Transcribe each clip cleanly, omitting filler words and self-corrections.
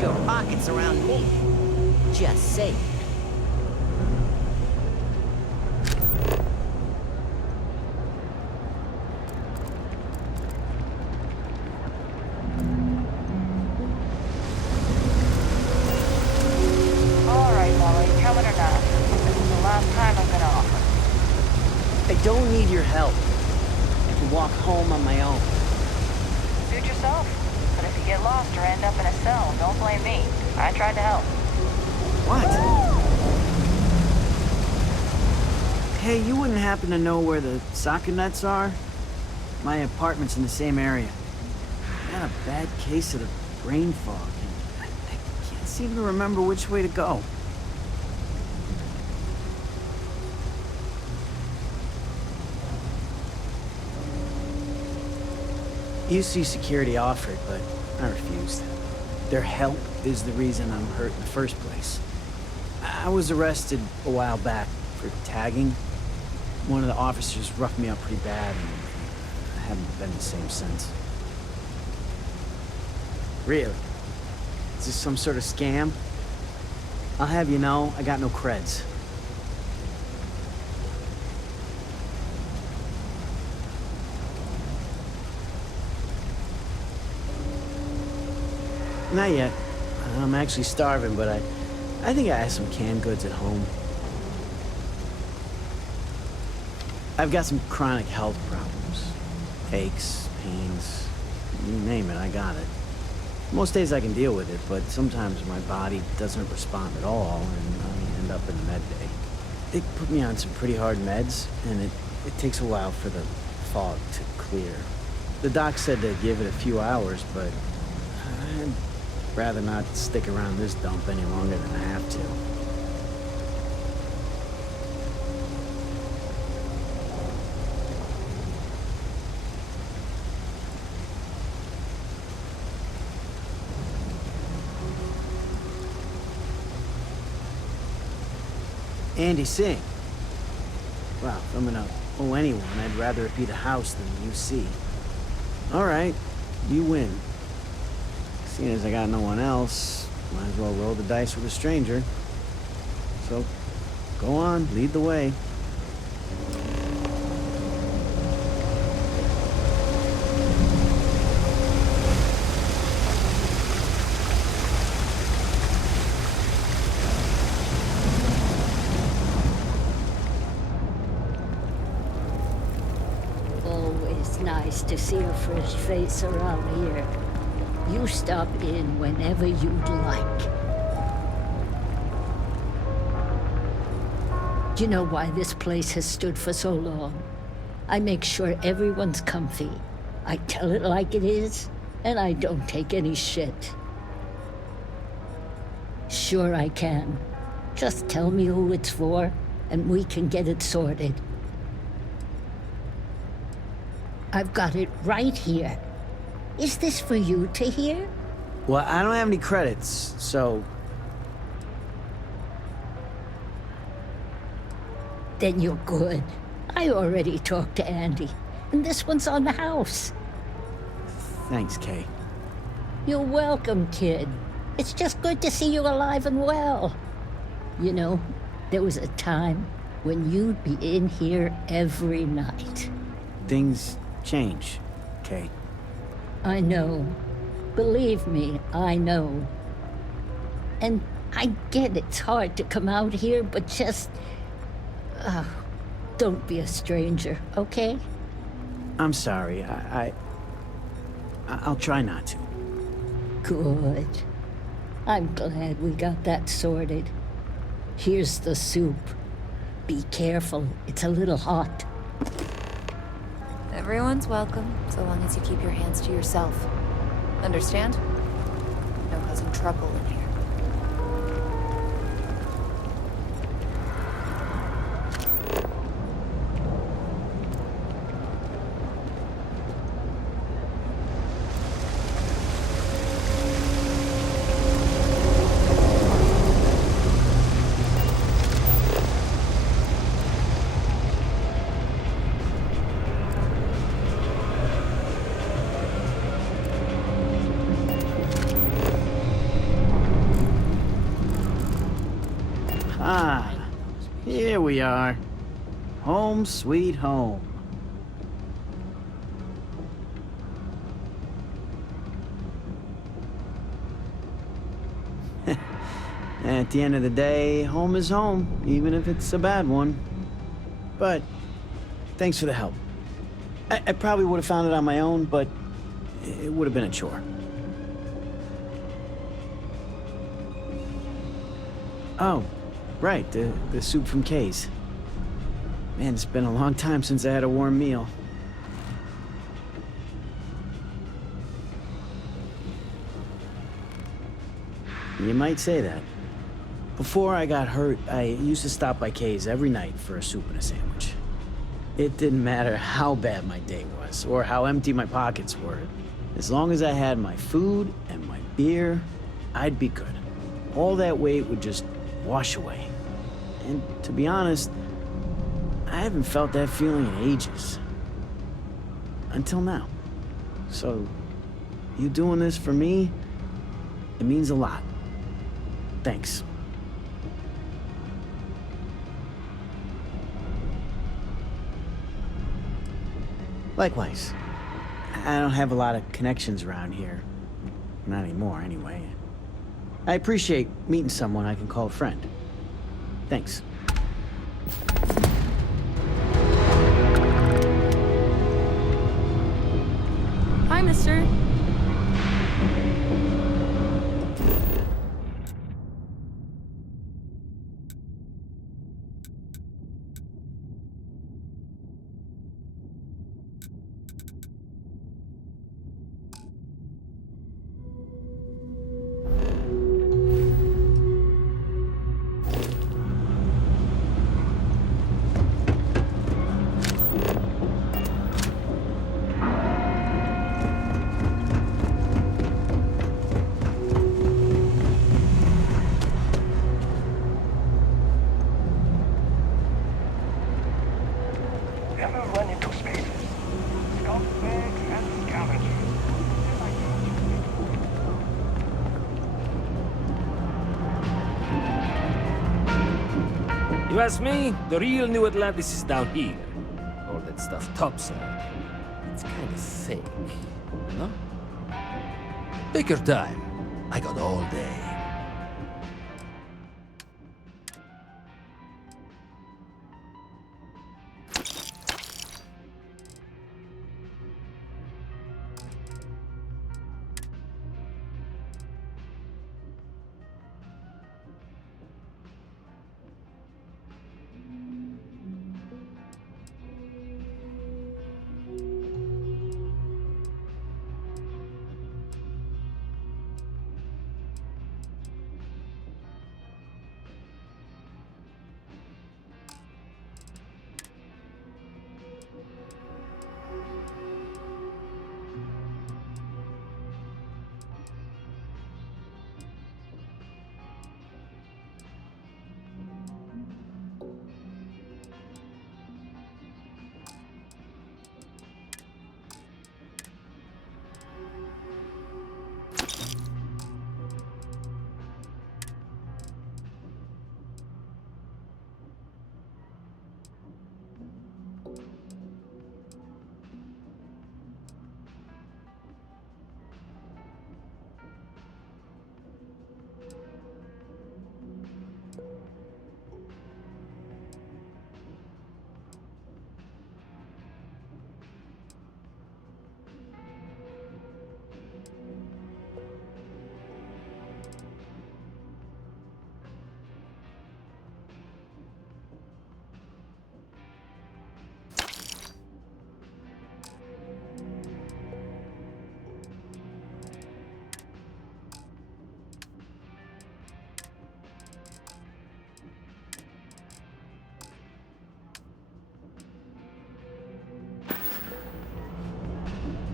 put your pockets around me. Just saying. Alright, Molly, coming or not. This is the last time I'm gonna offer. I don't need your help. I can walk home on my own. Suit yourself. But if you get lost or end up in a cell, don't blame me. I tried to help. What? Hey, you wouldn't happen to know where the soccer nets are? My apartment's in the same area. I got a bad case of the brain fog, and I can't seem to remember which way to go. UC security offered, but I refused. Their help is the reason I'm hurt in the first place. I was arrested a while back for tagging. One of the officers roughed me up pretty bad, and I haven't been the same since. Really? Is this some sort of scam? I'll have you know, I got no creds. Not yet. I'm actually starving, but I think I have some canned goods at home. I've got some chronic health problems. Aches, pains, you name it, I got it. Most days I can deal with it, but sometimes my body doesn't respond at all, and I end up in med bay. They put me on some pretty hard meds, and it takes a while for the fog to clear. The doc said to give it a few hours, but I'd rather not stick around this dump any longer than I have to. Andy Singh. Well, if I'm gonna owe anyone, I'd rather it be the house than the UC. All right, you win. Seeing as I got no one else, might as well roll the dice with a stranger. So, go on, lead the way. Always nice to see a fresh face around here. You stop in whenever you'd like. Do you know why this place has stood for so long? I make sure everyone's comfy. I tell it like it is, and I don't take any shit. Sure I can. Just tell me who it's for, and we can get it sorted. I've got it right here. Is this for you to hear? Well, I don't have any credits, so... Then you're good. I already talked to Andy, and this one's on the house. Thanks, Kay. You're welcome, kid. It's just good to see you alive and well. You know, there was a time when you'd be in here every night. Things change, Kay. I know. Believe me, I know. And I get it's hard to come out here, but just... don't be a stranger, okay? I'm sorry. I'll try not to. Good. I'm glad we got that sorted. Here's the soup. Be careful, it's a little hot. Everyone's welcome, so long as you keep your hands to yourself. Understand? No causing trouble in here. Ah, here we are. Home sweet home. At the end of the day, home is home, even if it's a bad one. But thanks for the help. I probably would have found it on my own, but it would have been a chore. Oh, right, the soup from Kay's. Man, it's been a long time since I had a warm meal. You might say that. Before I got hurt, I used to stop by Kay's every night for a soup and a sandwich. It didn't matter how bad my day was, or how empty my pockets were. As long as I had my food and my beer, I'd be good. All that weight would just wash away. And to be honest, I haven't felt that feeling in ages. Until now. So, you doing this for me, it means a lot. Thanks. Likewise. I don't have a lot of connections around here. Not anymore, anyway. I appreciate meeting someone I can call a friend. Thanks. Hi, mister. Ever run into spaces? Scumbags and scavengers. You ask me, the real New Atlantis is down here. All that stuff topside. It's kinda fake, you know? Take your time. I got all day.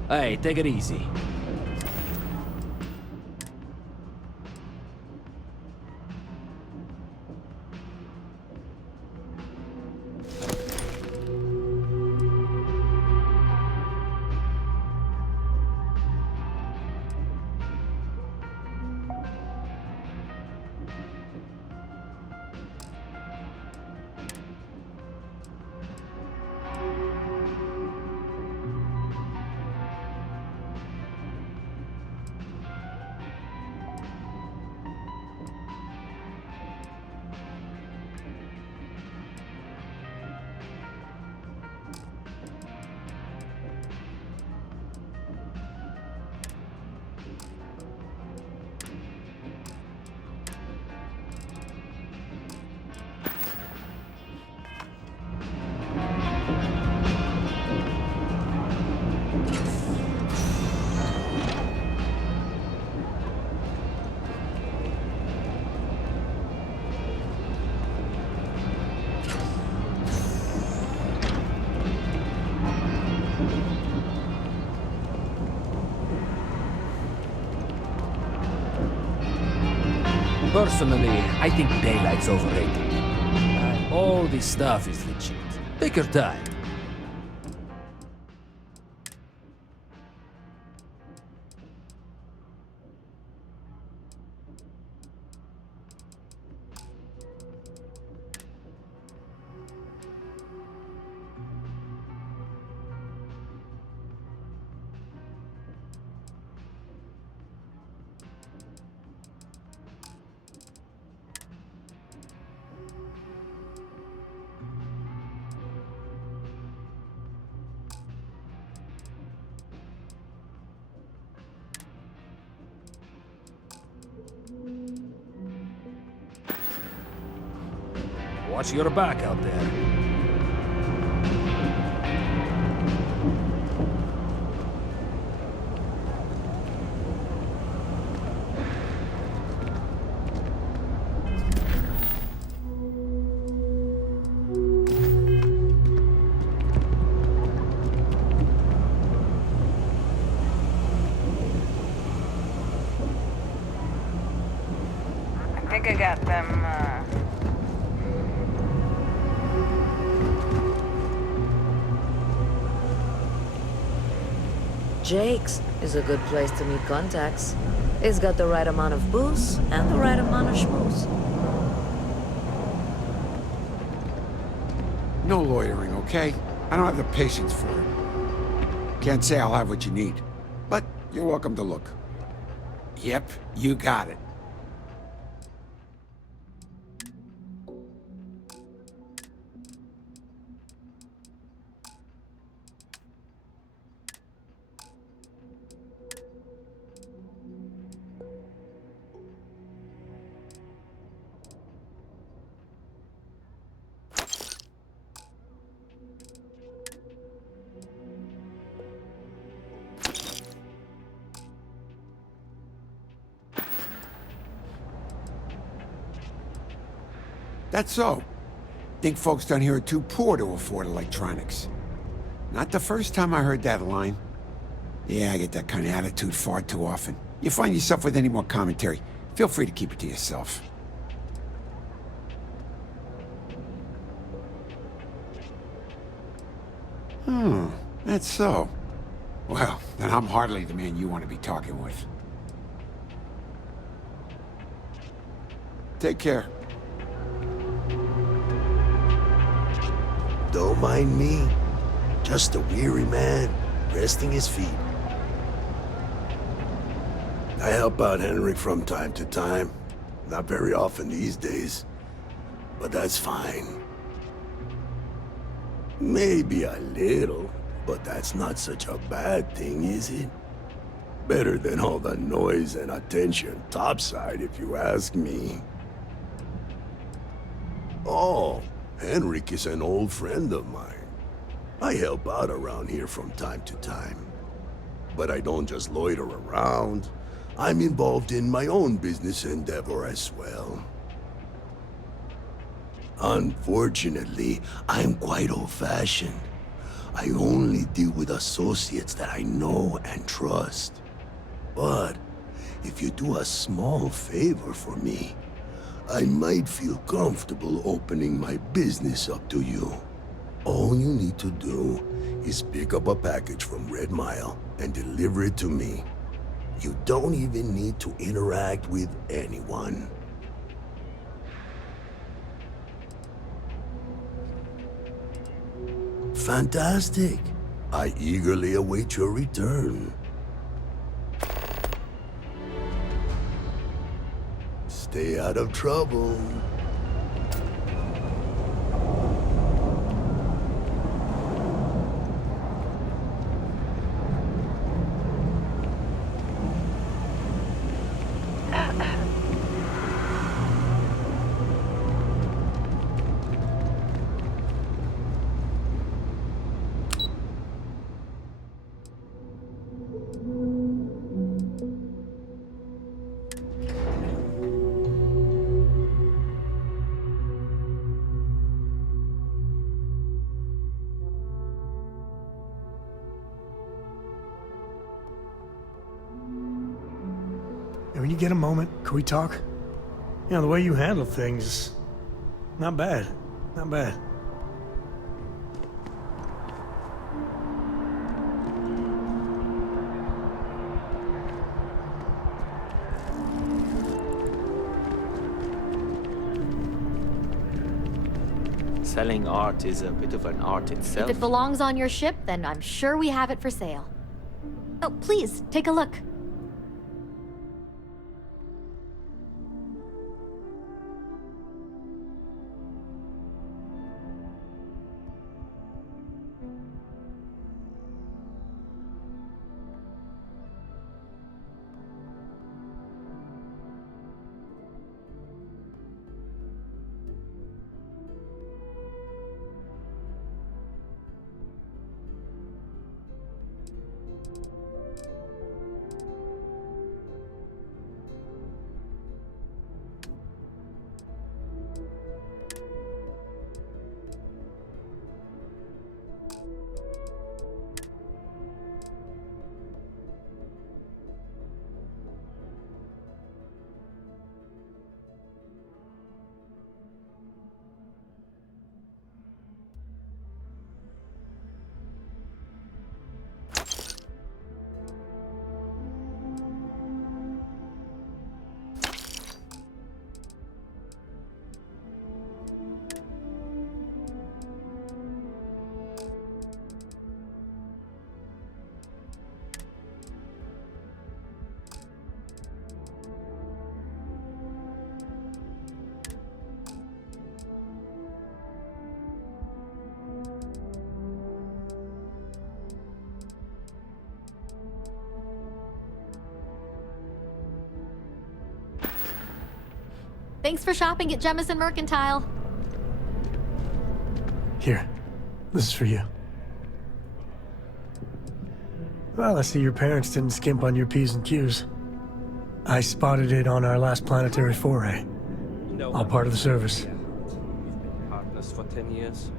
Hey, take it easy. Personally, I think daylight's overrated. All this stuff is legit. Take your time. Watch your back out there. I think I got them, Jake's is a good place to meet contacts. It's got the right amount of booze and the right amount of schmooze. No loitering, okay? I don't have the patience for it. Can't say I'll have what you need, but you're welcome to look. Yep, you got it. That's so. Think folks down here are too poor to afford electronics. Not the first time I heard that line. Yeah, I get that kind of attitude far too often. You find yourself with any more commentary, feel free to keep it to yourself. That's so. Well, then I'm hardly the man you want to be talking with. Take care. Don't mind me. Just a weary man, resting his feet. I help out Henry from time to time. Not very often these days. But that's fine. Maybe a little, but that's not such a bad thing, is it? Better than all the noise and attention topside, if you ask me. Oh, Henrik is an old friend of mine. I help out around here from time to time. But I don't just loiter around. I'm involved in my own business endeavor as well. Unfortunately, I'm quite old-fashioned. I only deal with associates that I know and trust. But if you do a small favor for me, I might feel comfortable opening my business up to you. All you need to do is pick up a package from Red Mile and deliver it to me. You don't even need to interact with anyone. Fantastic. I eagerly await your return. Stay out of trouble. And when you get a moment, can we talk? You know, the way you handle things, not bad. Not bad. Selling art is a bit of an art itself. If it belongs on your ship, then I'm sure we have it for sale. Oh, please, take a look. Thanks for shopping at Jemison Mercantile. Here, this is for you. Well, I see your parents didn't skimp on your P's and Q's. I spotted it on our last planetary foray. All part of the service. We've been partners for 10 years.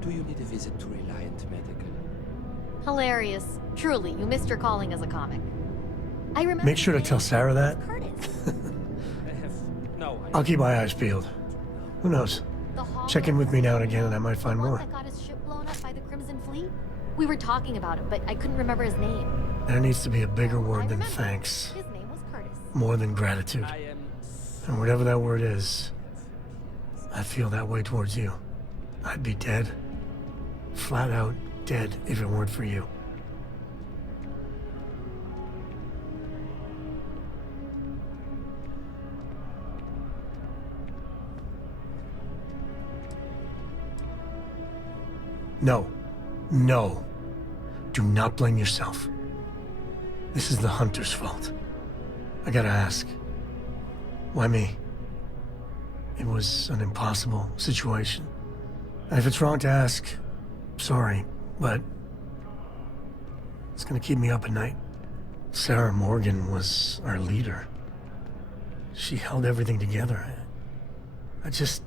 Do you need a visit to Reliant Medical? Hilarious. Truly, you missed your calling as a comic. I remember. Make sure to tell Sarah that. I'll keep my eyes peeled. Who knows? Check in with me now and again and I might find more. That got his ship blown up by the Crimson Fleet? We were talking about it, but I couldn't remember his name. There needs to be a bigger word than thanks. His name was Curtis. More than gratitude. And whatever that word is, I feel that way towards you. I'd be dead. Flat out dead if it weren't for you. No. No. Do not blame yourself. This is the Hunter's fault. I gotta ask. Why me? It was an impossible situation. And if it's wrong to ask, sorry, but it's gonna keep me up at night. Sarah Morgan was our leader. She held everything together. I just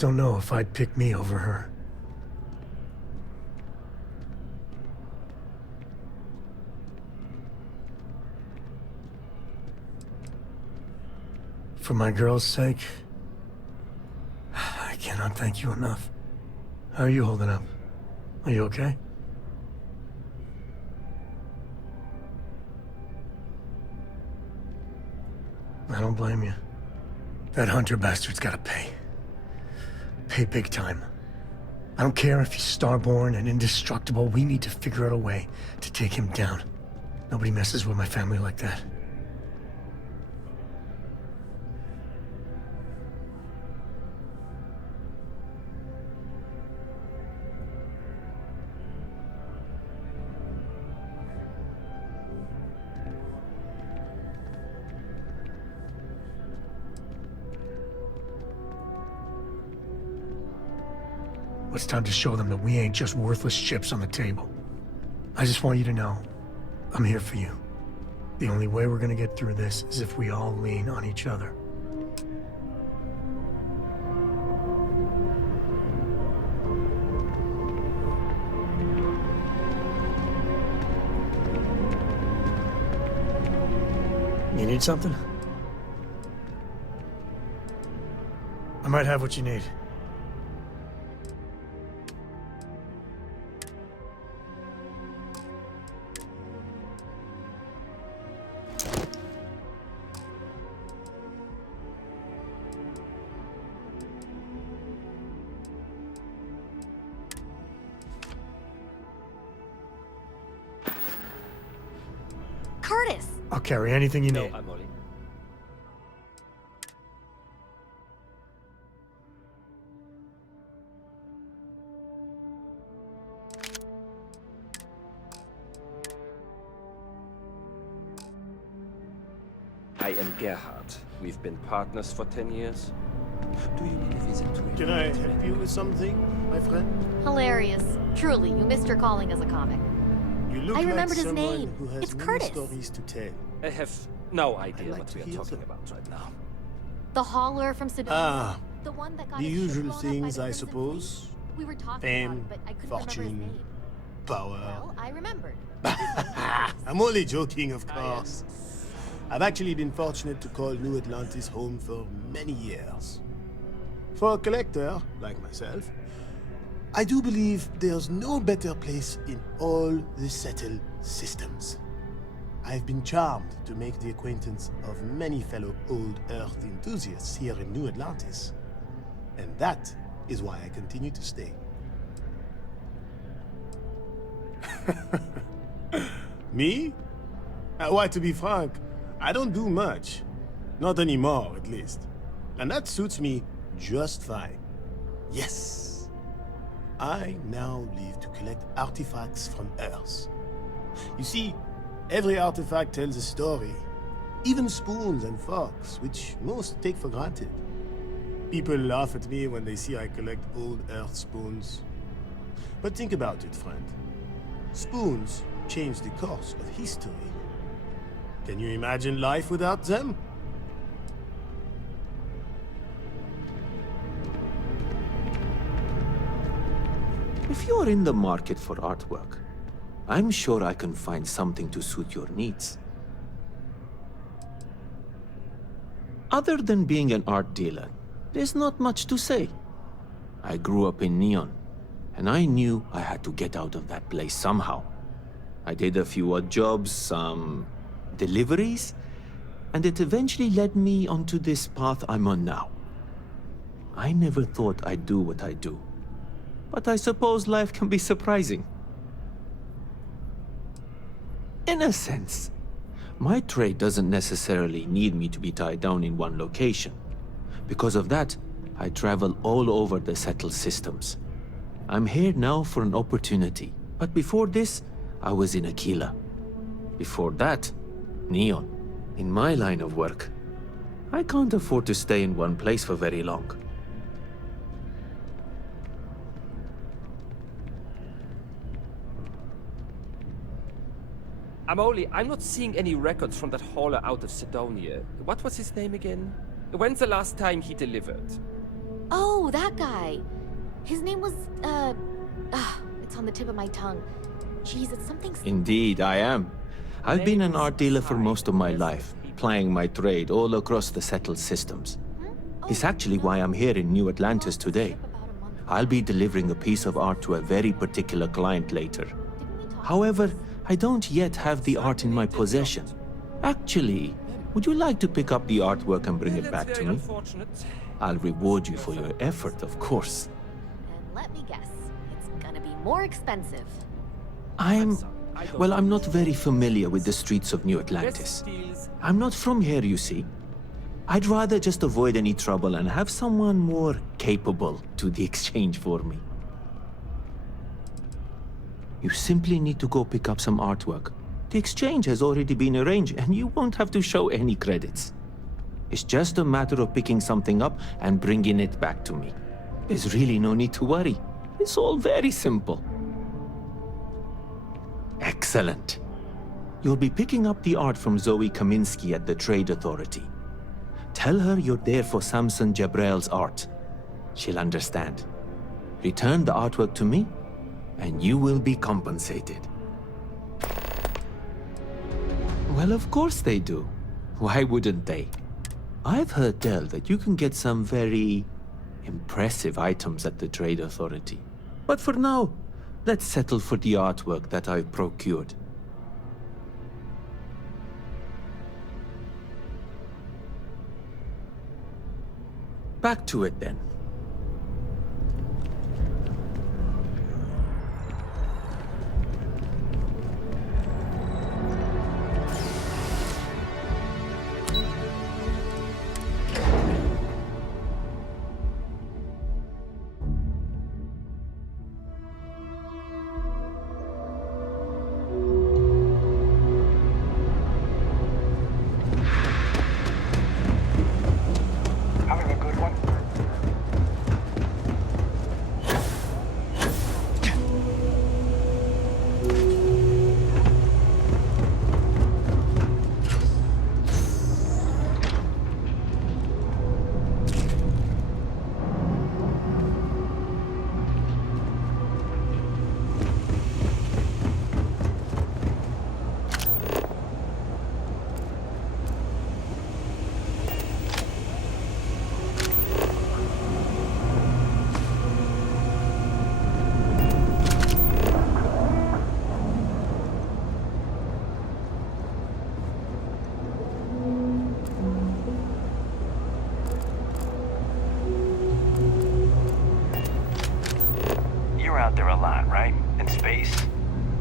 don't know if I'd pick me over her. For my girl's sake, I cannot thank you enough. How are you holding up? Are you okay? I don't blame you. That Hunter bastard's gotta pay. Pay big time. I don't care if he's starborn and indestructible, we need to figure out a way to take him down. Nobody messes with my family like that. It's time to show them that we ain't just worthless chips on the table. I just want you to know, I'm here for you. The only way we're gonna get through this is if we all lean on each other. You need something? I might have what you need. Curtis! I'll carry anything you need. I'm Ollie. I am Gerhard. We've been partners for 10 years. Do you need a visit to Can I help you with something, my friend? Hilarious. Truly, you missed your calling as a comic. You look I like remembered his someone name. who has It's many Curtis. stories to tell. I have no idea like what to we are hear talking them. about right now. The hauler from Sidonia. Ah, The one that got the his ship usual blown up by things, the I Crimson suppose. Fleet. We were talking Fame, about it, but I couldn't remember his fortune, name. power. Well, I remembered. I'm only joking, of course. I've actually been fortunate to call New Atlantis home for many years. For a collector, like myself, I do believe there's no better place in all the settled systems. I've been charmed to make the acquaintance of many fellow old Earth enthusiasts here in New Atlantis. And that is why I continue to stay. Me? Why, to be frank, I don't do much. Not anymore, at least. And that suits me just fine. Yes. I now live to collect artifacts from Earth. You see, every artifact tells a story. Even spoons and forks, which most take for granted. People laugh at me when they see I collect old Earth spoons. But think about it, friend. Spoons change the course of history. Can you imagine life without them? If you're in the market for artwork, I'm sure I can find something to suit your needs. Other than being an art dealer, there's not much to say. I grew up in Neon, and I knew I had to get out of that place somehow. I did a few odd jobs, some deliveries, and it eventually led me onto this path I'm on now. I never thought I'd do what I do, but I suppose life can be surprising. In a sense, my trade doesn't necessarily need me to be tied down in one location. Because of that, I travel all over the settled systems. I'm here now for an opportunity, but before this, I was in Aquila. Before that, Neon. In my line of work, I can't afford to stay in one place for very long. I'm not seeing any records from that hauler out of Sidonia. What was his name again? When's the last time he delivered? Oh, that guy. His name was, it's on the tip of my tongue. Jeez, it's something... Indeed, I am. I've been an art dealer for most of my life, plying my trade all across the settled systems. It's actually why I'm here in New Atlantis today. I'll be delivering a piece of art to a very particular client later. However, I don't yet have the art in my possession. Actually, would you like to pick up the artwork and bring it back to me? I'll reward you for your effort, of course. And let me guess, it's gonna be more expensive. I'm not very familiar with the streets of New Atlantis. I'm not from here, you see. I'd rather just avoid any trouble and have someone more capable do the exchange for me. You simply need to go pick up some artwork. The exchange has already been arranged and you won't have to show any credits. It's just a matter of picking something up and bringing it back to me. There's really no need to worry. It's all very simple. Excellent. You'll be picking up the art from Zoe Kaminsky at the Trade Authority. Tell her you're there for Samson Jabrel's art. She'll understand. Return the artwork to me, and you will be compensated. Well, of course they do. Why wouldn't they? I've heard tell that you can get some very impressive items at the Trade Authority. But for now, let's settle for the artwork that I've procured. Back to it then. Having a good one? You're out there a lot, right? In space?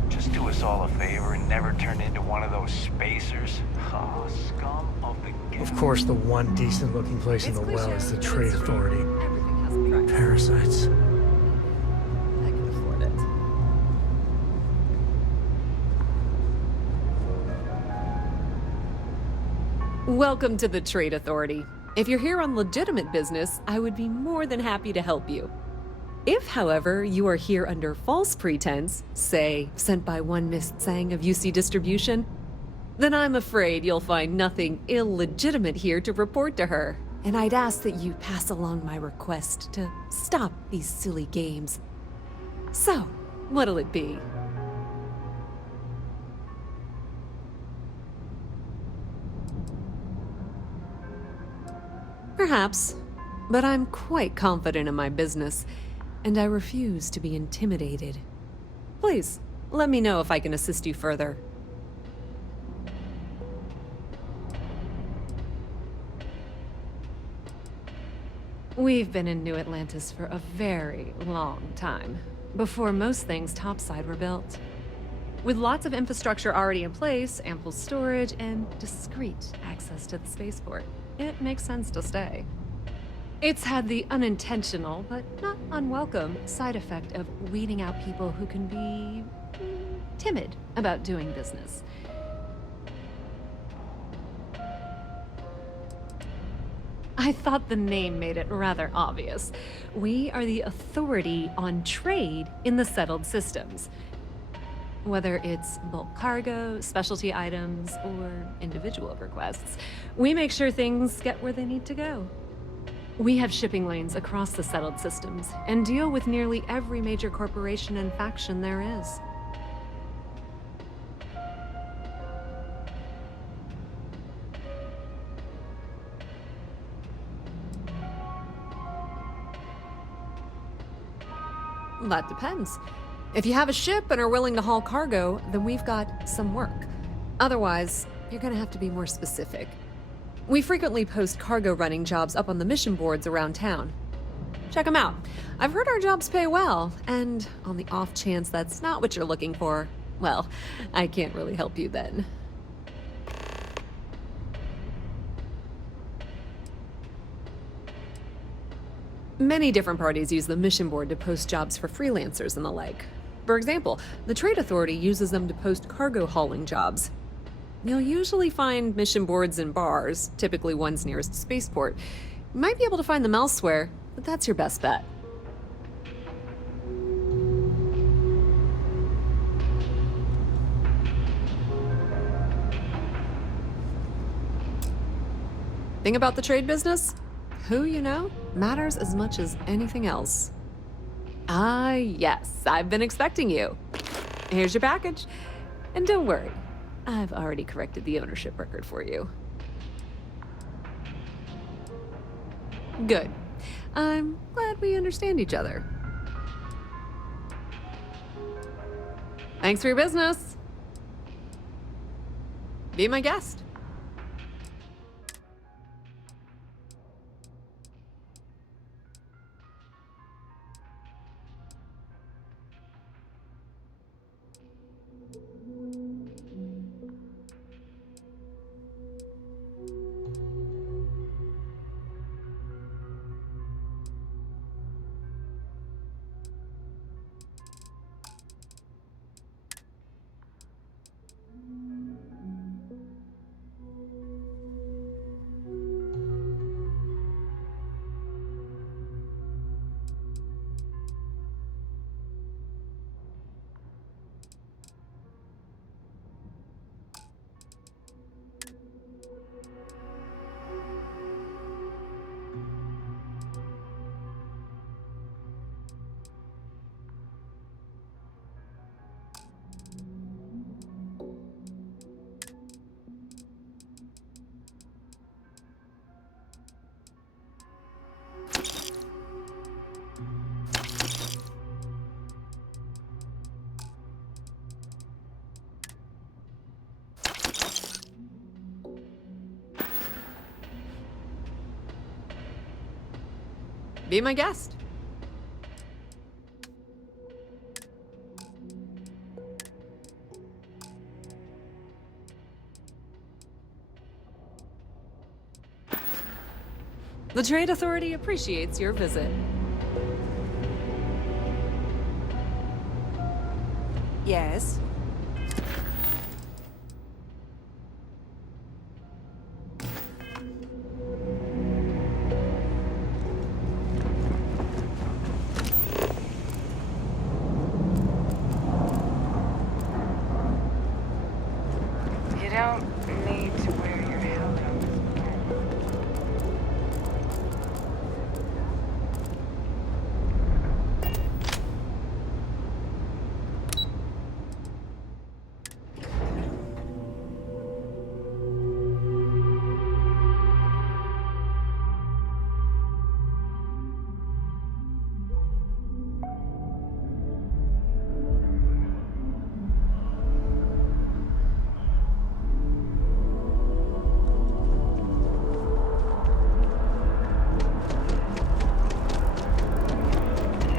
Just do us all a favor and never turn into one of those spacers. Oh, scum of the Of course, the one decent-looking place in the well is the Trade Authority. Parasites. I can afford it. Welcome to the Trade Authority. If you're here on legitimate business, I would be more than happy to help you. If, however, you are here under false pretense, say, sent by one Miss Tsang of UC Distribution, then I'm afraid you'll find nothing illegitimate here to report to her. And I'd ask that you pass along my request to stop these silly games. So, what'll it be? Perhaps, but I'm quite confident in my business, and I refuse to be intimidated. Please, let me know if I can assist you further. We've been in New Atlantis for a very long time, before most things topside were built. With lots of infrastructure already in place, ample storage, and discreet access to the spaceport, it makes sense to stay. It's had the unintentional, but not unwelcome, side effect of weeding out people who can be timid about doing business. I thought the name made it rather obvious. We are the authority on trade in the settled systems. Whether it's bulk cargo, specialty items, or individual requests, we make sure things get where they need to go. We have shipping lanes across the settled systems and deal with nearly every major corporation and faction there is. That depends. If you have a ship and are willing to haul cargo, then we've got some work. Otherwise, you're gonna have to be more specific. We frequently post cargo running jobs up on the mission boards around town. Check them out. I've heard our jobs pay well, and on the off chance that's not what you're looking for, well, I can't really help you then. Many different parties use the mission board to post jobs for freelancers and the like. For example, the Trade Authority uses them to post cargo hauling jobs. You'll usually find mission boards in bars, typically ones nearest a spaceport. You might be able to find them elsewhere, but that's your best bet. Thing about the trade business? Who you know matters as much as anything else. Ah, yes, I've been expecting you. Here's your package. And don't worry, I've already corrected the ownership record for you. Good. I'm glad we understand each other. Thanks for your business. Be my guest. Be my guest. The Trade Authority appreciates your visit. Yes? You don't need to wear your helmet on this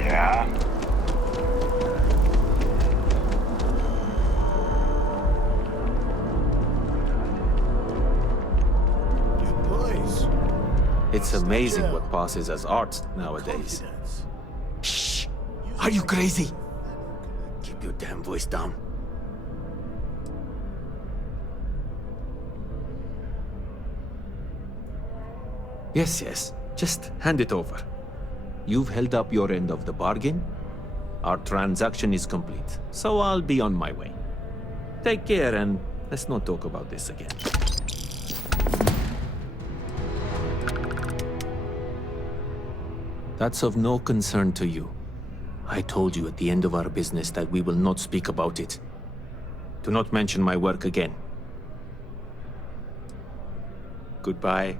Yeah? Boys, It's amazing what passes as art nowadays. Shh! Are you crazy? Keep your damn voice down. Yes, yes. Just hand it over. You've held up your end of the bargain. Our transaction is complete, so I'll be on my way. Take care and let's not talk about this again. That's of no concern to you. I told you at the end of our business that we will not speak about it. Do not mention my work again. Goodbye.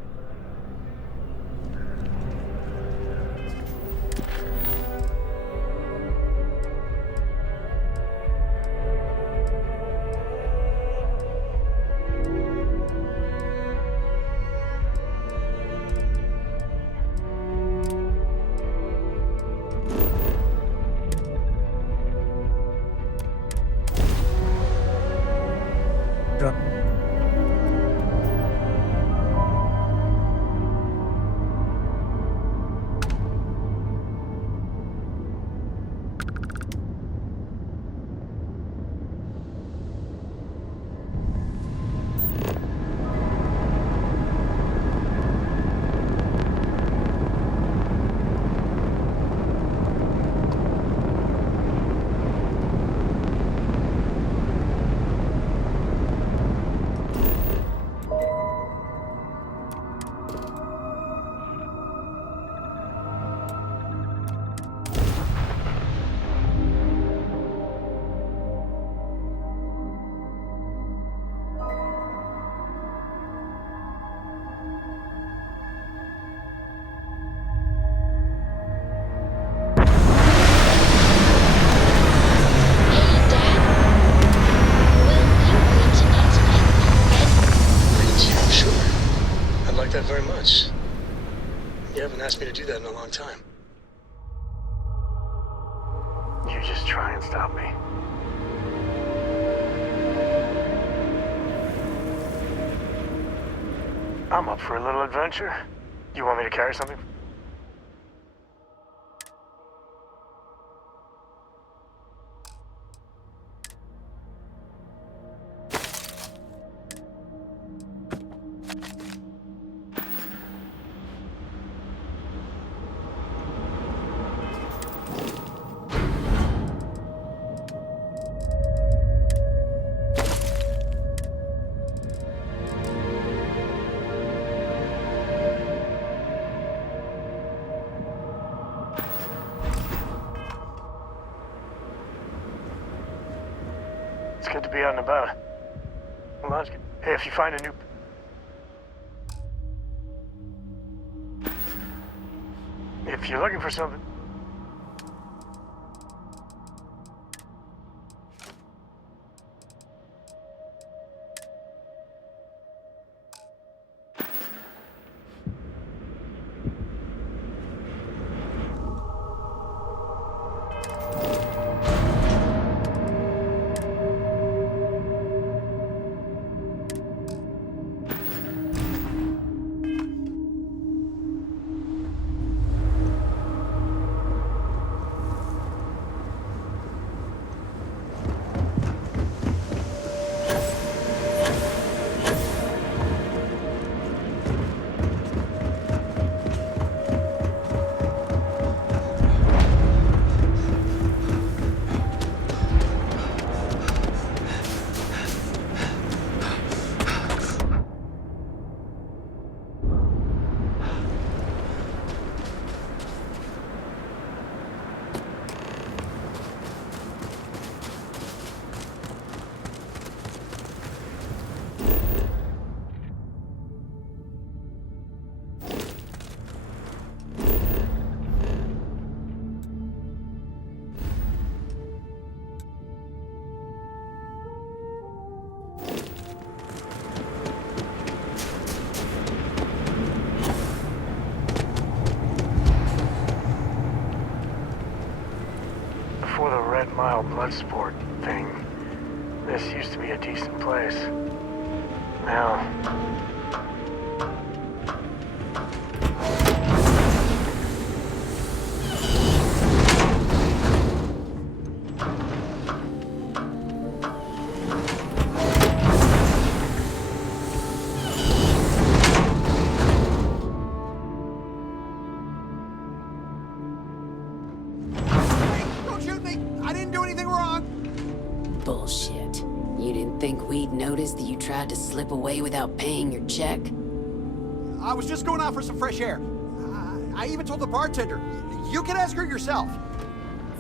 like that very much. You haven't asked me to do that in a long time. You just try and stop me. I'm up for a little adventure. You want me to carry something? It's good to be out and about. Well, that's good. Hey, if you find a new... If you're looking for something... Before the Red Mile Bloodsport thing, this used to be a decent place. Now... Bullshit. You didn't think we'd notice that you tried to slip away without paying your check? I was just going out for some fresh air. I even told the bartender. You can ask her yourself.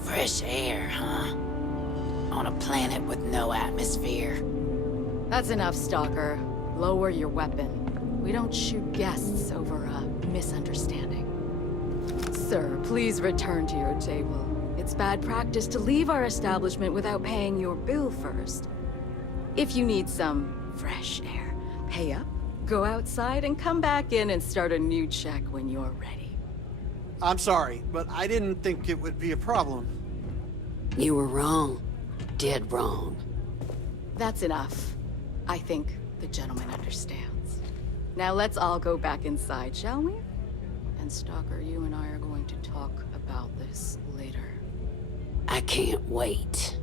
Fresh air, huh? On a planet with no atmosphere. That's enough, Stalker. Lower your weapon. We don't shoot guests over a misunderstanding. Sir, please return to your table. It's bad practice to leave our establishment without paying your bill first. If you need some fresh air, pay up, go outside, and come back in and start a new check when you're ready. I'm sorry, but I didn't think it would be a problem. You were wrong. Dead wrong. That's enough. I think the gentleman understands. Now let's all go back inside, shall we? And Stalker, you and I are going to talk about this later. I can't wait.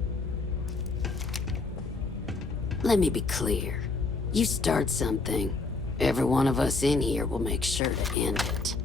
Let me be clear. You start something, every one of us in here will make sure to end it.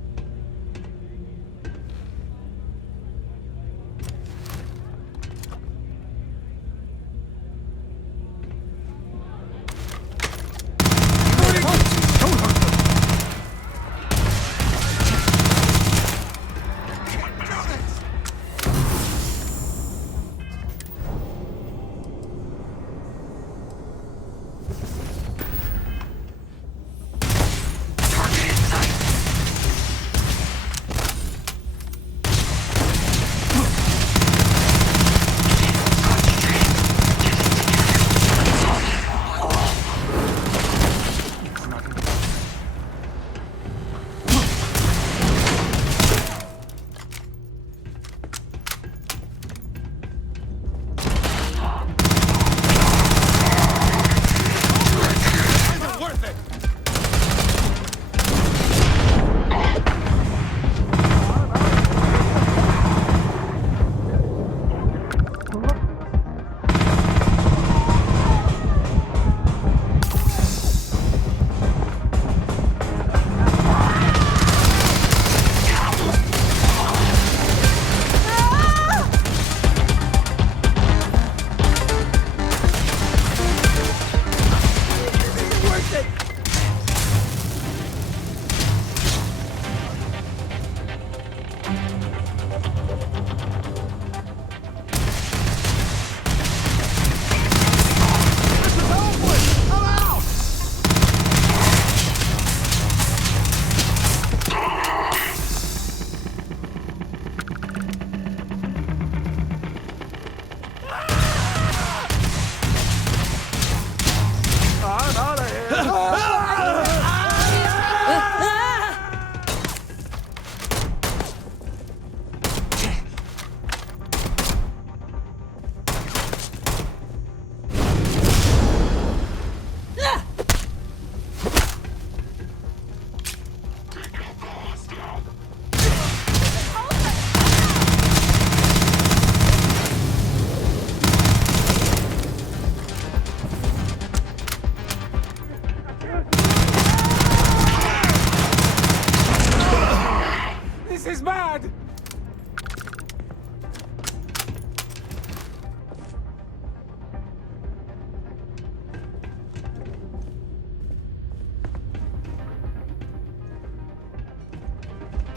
This is bad!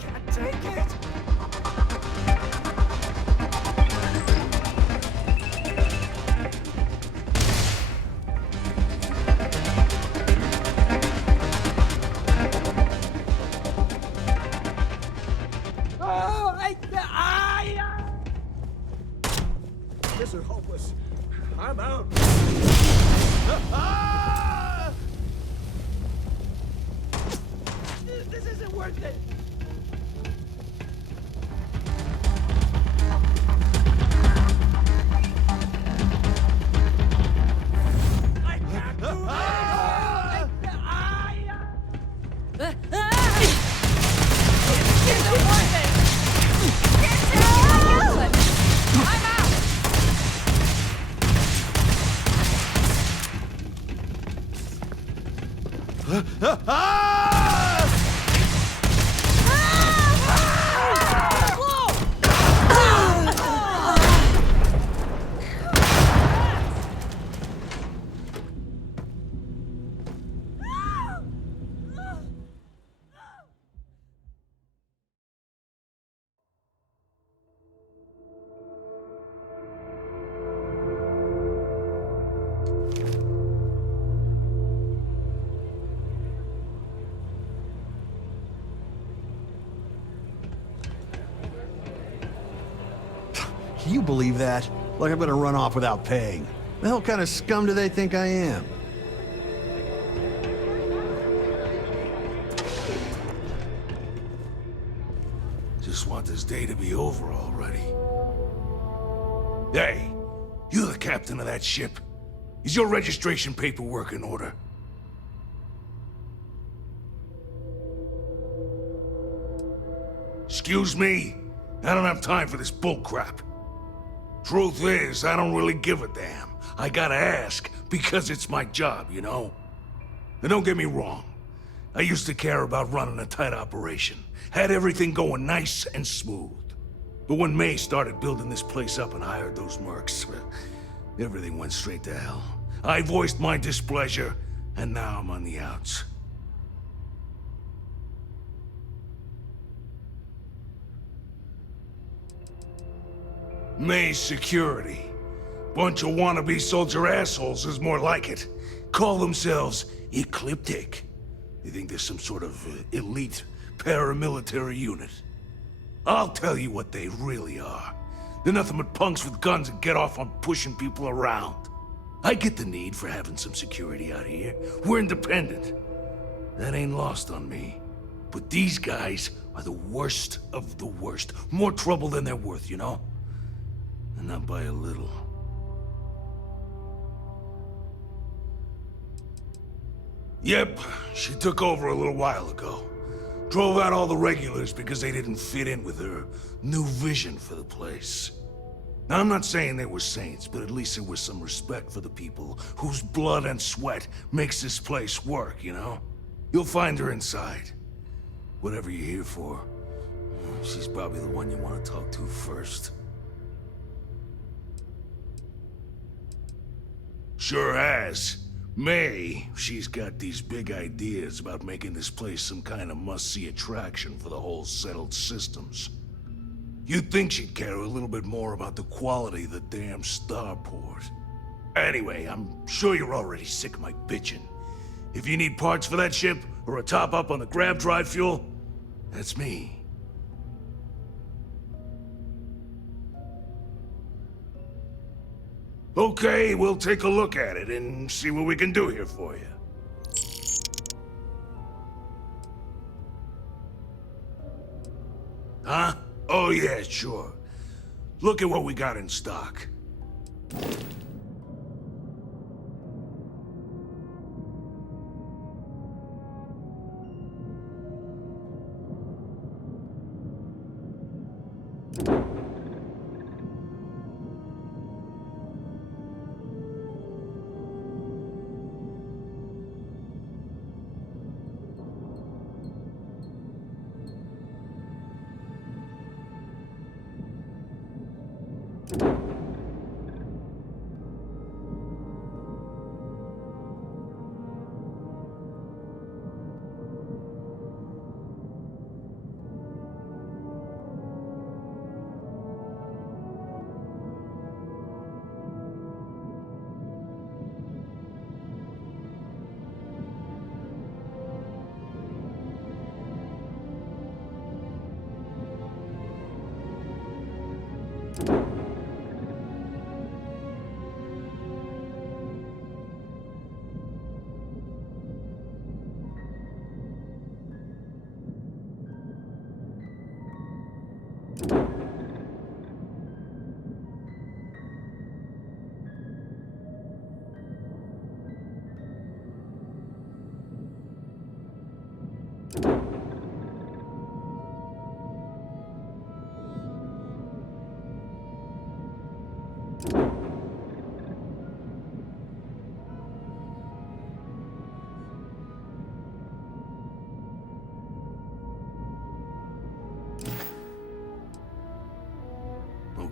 Can't take it! This is hopeless. I'm out. This isn't worth it. I can't do Can you believe that? Like I'm gonna run off without paying. The hell kind of scum do they think I am? Just want this day to be over already. Hey, you the captain of that ship? Is your registration paperwork in order? Excuse me? I don't have time for this bullcrap. Truth is, I don't really give a damn. I gotta ask, because it's my job, you know? And don't get me wrong. I used to care about running a tight operation. Had everything going nice and smooth. But when May started building this place up and hired those mercs, everything went straight to hell. I voiced my displeasure, and now I'm on the outs. May's security. Bunch of wannabe soldier assholes is more like it. Call themselves Ecliptic. They think they're some sort of elite paramilitary unit. I'll tell you what they really are. They're nothing but punks with guns that get off on pushing people around. I get the need for having some security out here. We're independent. That ain't lost on me. But these guys are the worst of the worst. More trouble than they're worth, you know? And not by a little. Yep, she took over a little while ago. Drove out all the regulars because they didn't fit in with her new vision for the place. Now, I'm not saying they were saints, but at least there was some respect for the people whose blood and sweat makes this place work, you know? You'll find her inside. Whatever you're here for, she's probably the one you want to talk to first. Sure has. May, she's got these big ideas about making this place some kind of must-see attraction for the whole settled systems. You'd think she'd care a little bit more about the quality of the damn starport. Anyway, I'm sure you're already sick of my bitching. If you need parts for that ship, or a top-up on the grab drive fuel, that's me. Okay, we'll take a look at it and see what we can do here for you. Huh? Oh yeah, sure. Look at what we got in stock.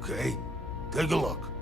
Okay, take a look.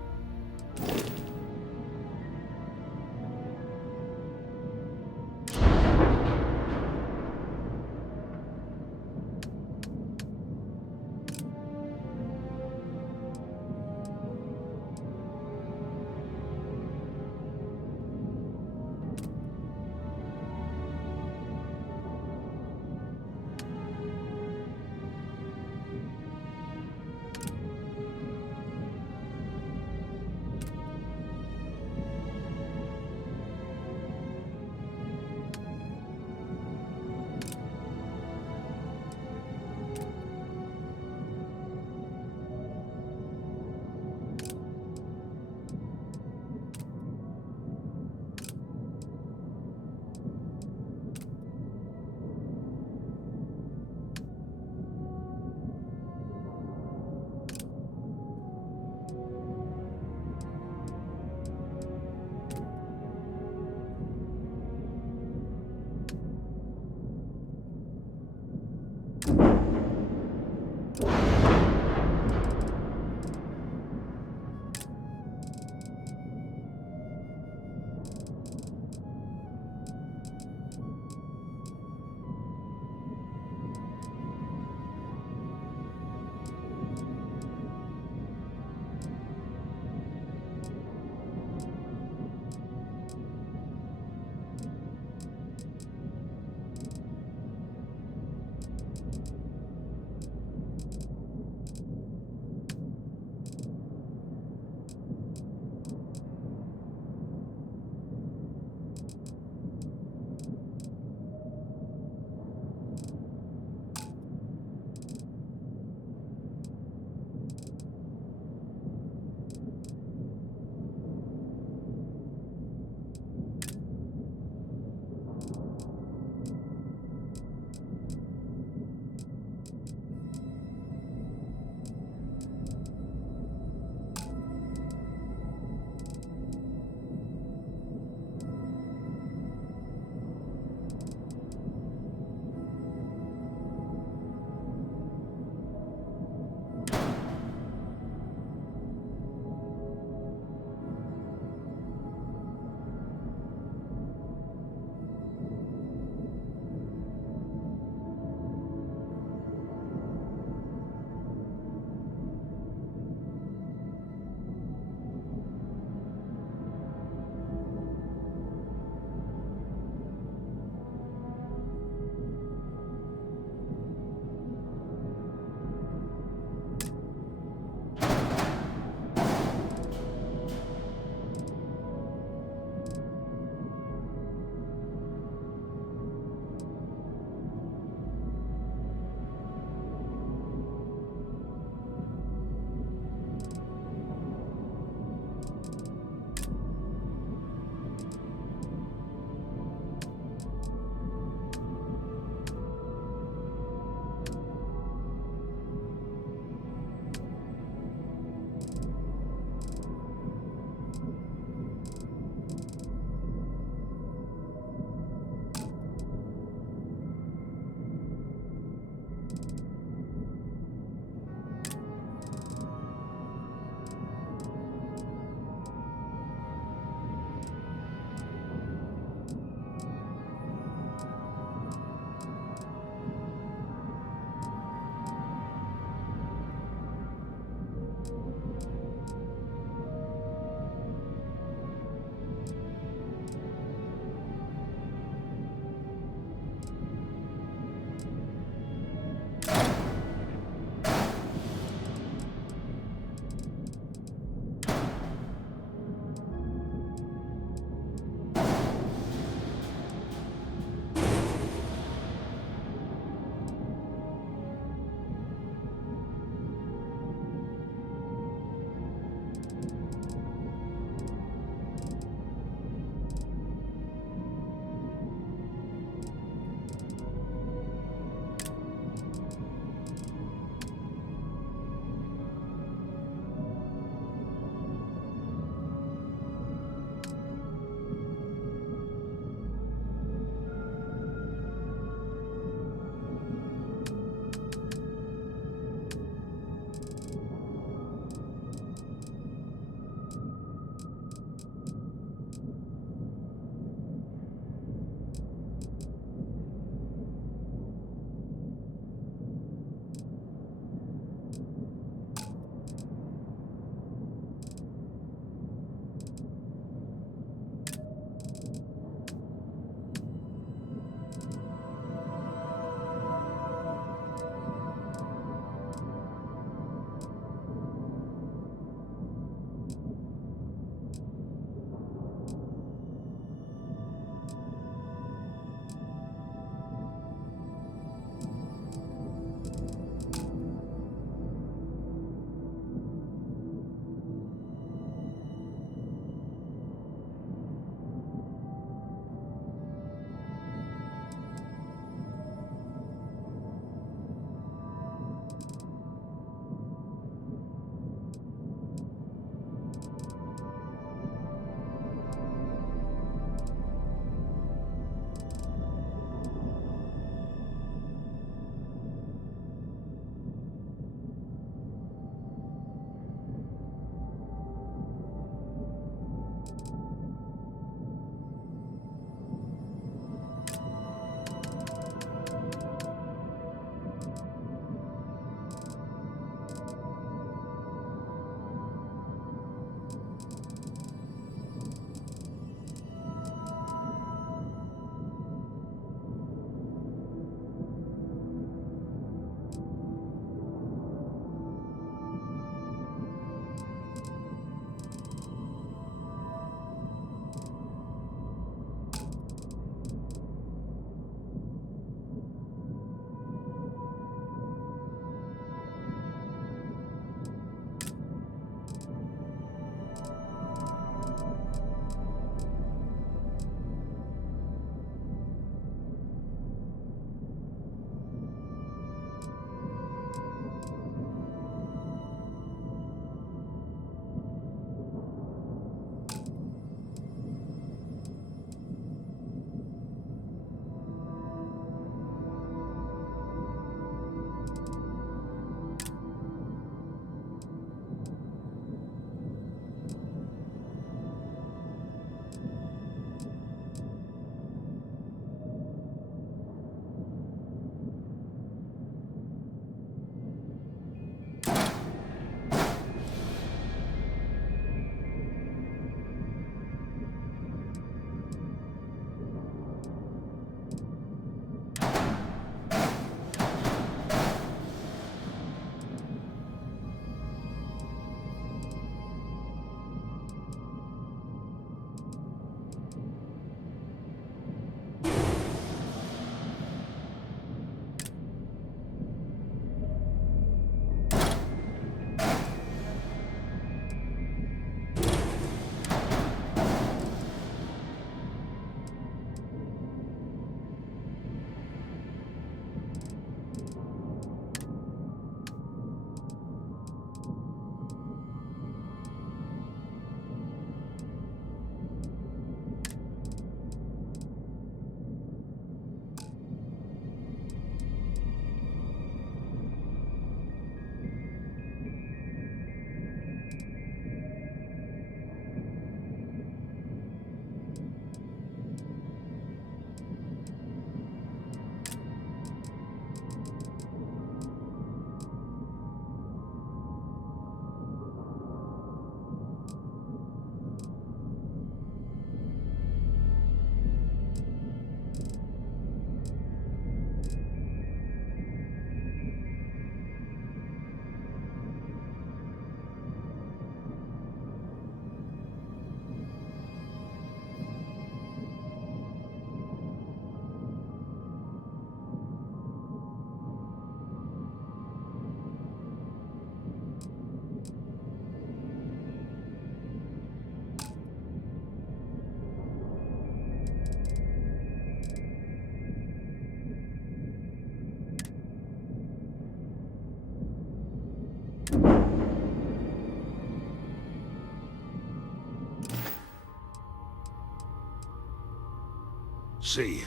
See ya.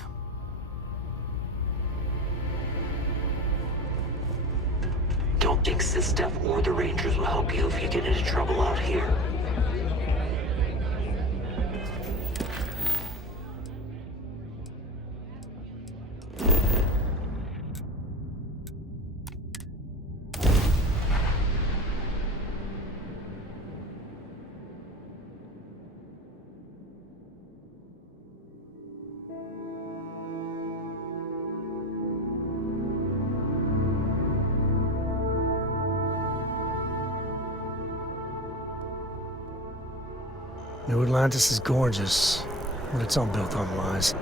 Don't think Steph or the Rangers will help you if you get into trouble out here. New Atlantis is gorgeous, but it's all built on lies.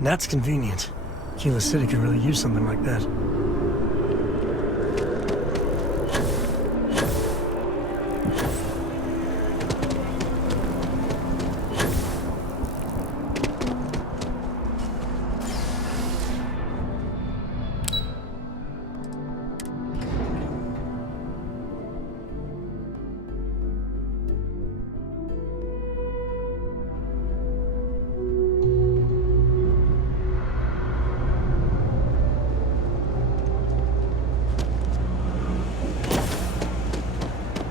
That's convenient. Kila City could really use something like that.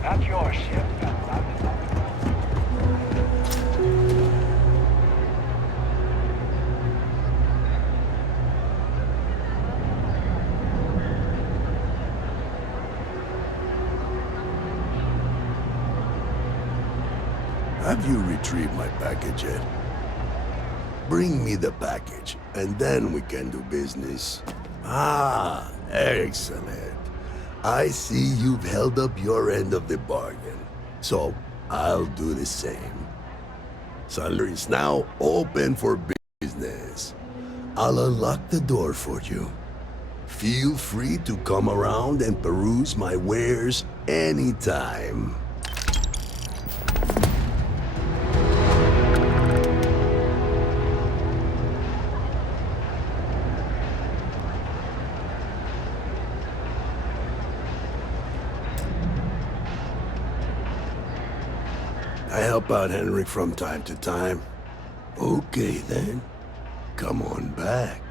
Not your ship. Have you retrieved my package yet? Bring me the package, and then we can do business. Ah, excellent. I see you've held up your end of the bargain, so I'll do the same. Sunler is now open for business. I'll unlock the door for you. Feel free to come around and peruse my wares anytime. I help out Henrik from time to time. Okay, then. Come on back.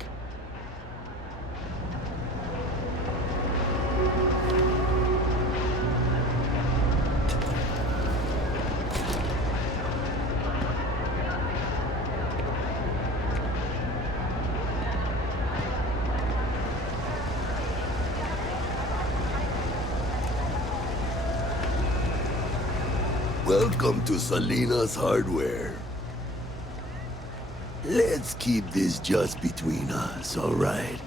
Welcome to Salinas Hardware. Let's keep this just between us, all right?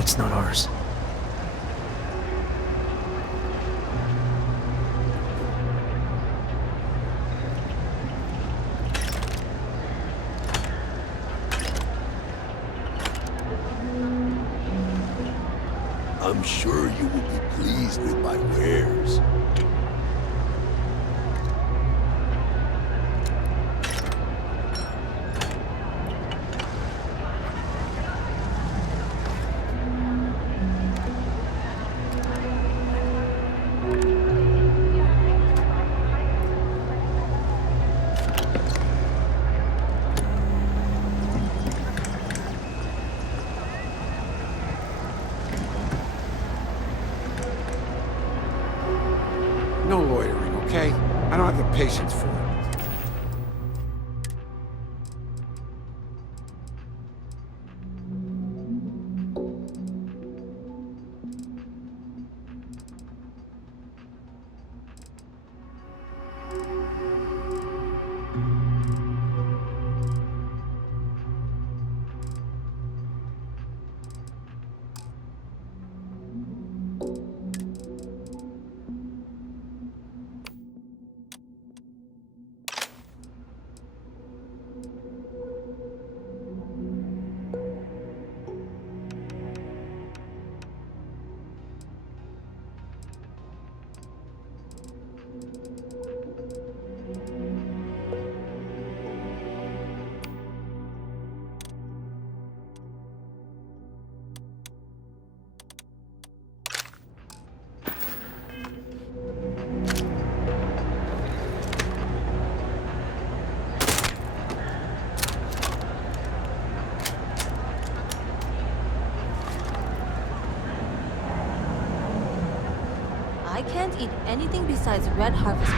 That's not ours. I'm sure you will be pleased with my wares. No loitering, okay? I don't have the patience for it. I can't eat anything besides red harvest.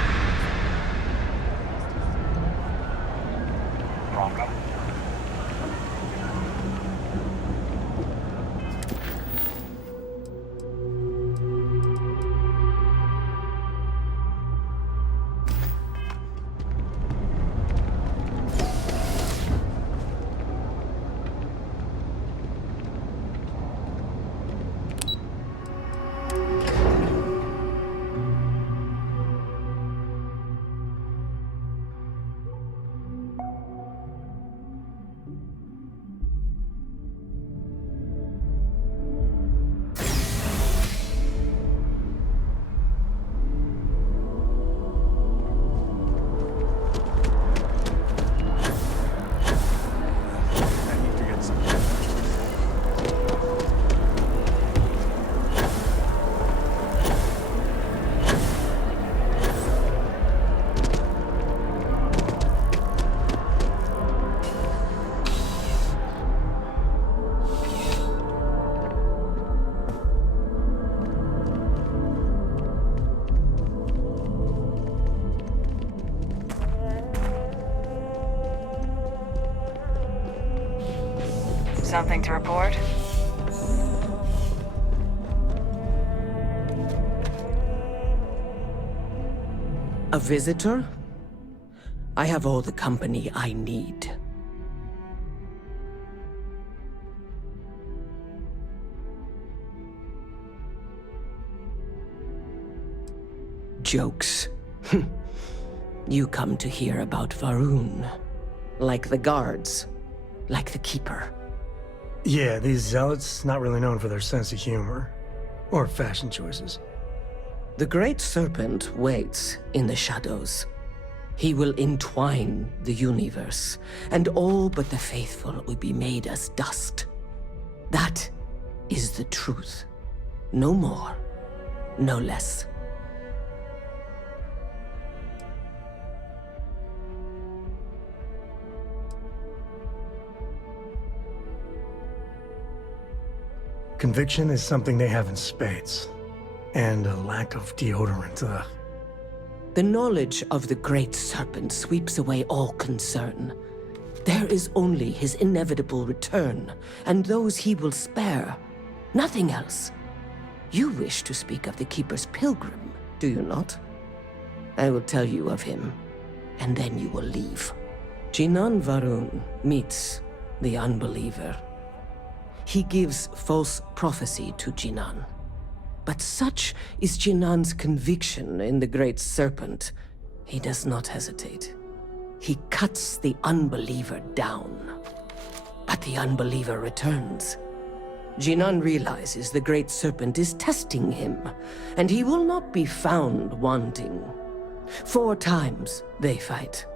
Something to report? A visitor? I have all the company I need. Jokes. You come to hear about Varun. Like the guards. Like the Keeper. Yeah, these zealots, not really known for their sense of humor. Or fashion choices. The Great Serpent waits in the shadows. He will entwine the universe, and all but the faithful will be made as dust. That is the truth. No more, no less. Conviction is something they have in spades. And a lack of deodorant, The knowledge of the Great Serpent sweeps away all concern. There is only his inevitable return, and those he will spare. Nothing else. You wish to speak of the Keeper's pilgrim, do you not? I will tell you of him, and then you will leave. Jinan Varun meets the unbeliever. he gives false prophecy to Jinan. But such is Jinan's conviction in the Great Serpent, he does not hesitate. He cuts the unbeliever down. But the unbeliever returns. Jinan realizes the Great Serpent is testing him, and he will not be found wanting. 4 times they fight.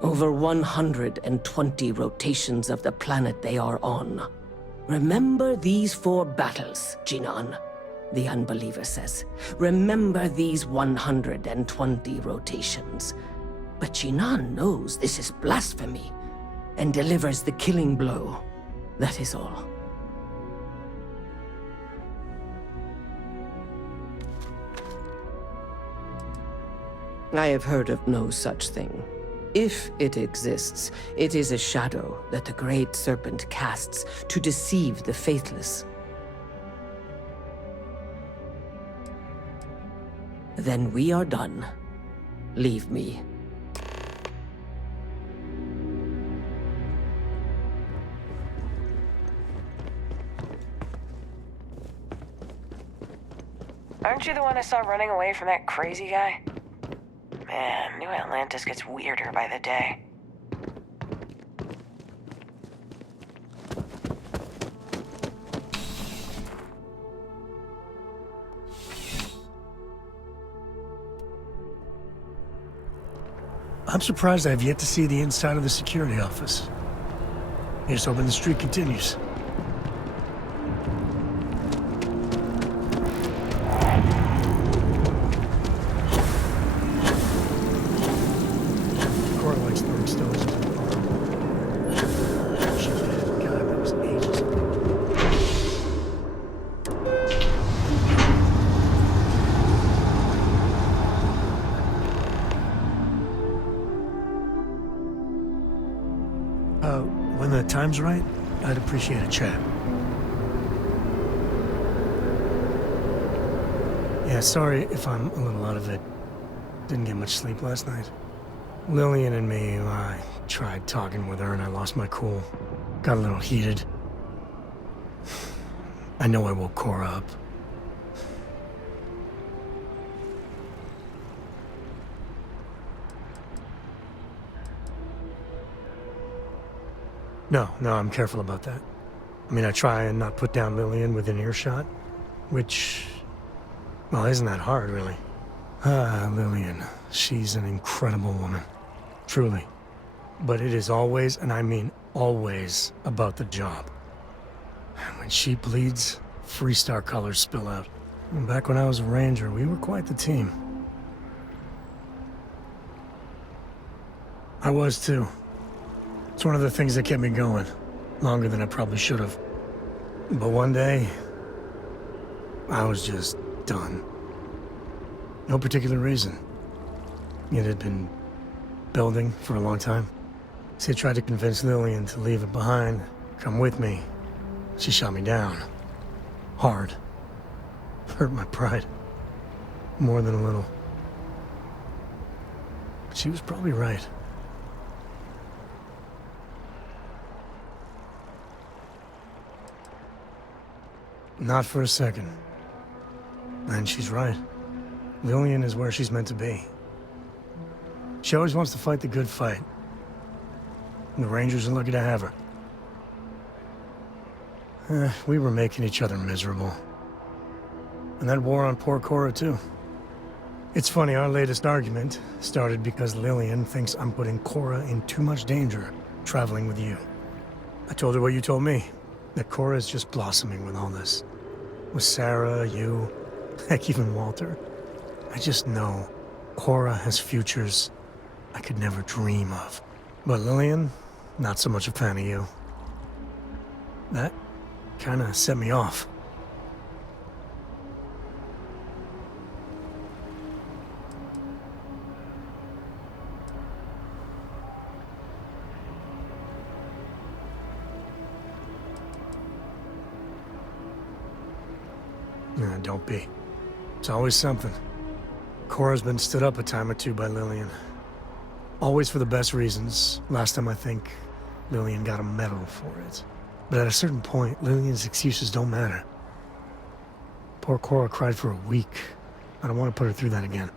Over 120 rotations of the planet they are on. Remember these 4 battles, Jinan, the unbeliever says. Remember these 120 rotations. But Jinan knows this is blasphemy, and delivers the killing blow. That is all. I have heard of no such thing. If it exists, it is a shadow that the Great Serpent casts to deceive the faithless. Then we are done. Leave me. Aren't you the one I saw running away from that crazy guy? Man, New Atlantis gets weirder by the day. I'm surprised I've yet to see the inside of the security office. Here's hoping the streak continues. Cora likes throwing stones into the farm. She did. God, that was ages ago. When the time's right, I'd appreciate a chat. Yeah, sorry if I'm a little out of it. Didn't get much sleep last night. Lillian and me, I tried talking with her and I lost my cool. Got a little heated. I know I woke Cora up. No, I'm careful about that. I mean, I try and not put down Lillian within earshot, which, well, isn't that hard, really. Lillian, she's an incredible woman, truly. But it is always, and I mean always, about the job. And when she bleeds, Freestar colors spill out. And back when I was a ranger, we were quite the team. I was too. It's one of the things that kept me going, longer than I probably should have. But one day, I was just done. No particular reason. It had been building for a long time. See, I tried to convince Lillian to leave it behind, come with me. She shot me down. Hard. Hurt my pride. More than a little. But she was probably right. Not for a second. And she's right. Lillian is where she's meant to be. She always wants to fight the good fight. And the Rangers are lucky to have her. We were making each other miserable. And that wore on poor Cora, too. It's funny, our latest argument started because Lillian thinks I'm putting Cora in too much danger traveling with you. I told her what you told me, that Cora is just blossoming with all this. With Sarah, you, heck, even Walter. I just know Cora has futures I could never dream of. But Lillian, not so much a fan of you. That kinda set me off. Nah, don't be. It's always something. Cora's been stood up a time or two by Lillian. Always for the best reasons. Last time I think Lillian got a medal for it. But at a certain point, Lillian's excuses don't matter. Poor Cora cried for a week. I don't want to put her through that again.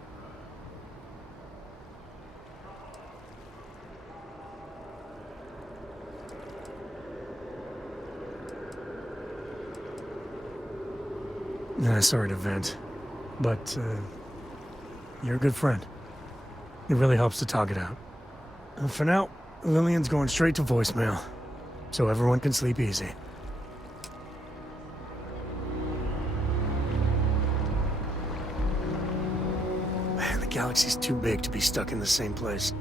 Nah, sorry to vent, but you're a good friend. It really helps to talk it out. And for now, Lillian's going straight to voicemail, so everyone can sleep easy. Man, the galaxy's too big to be stuck in the same place.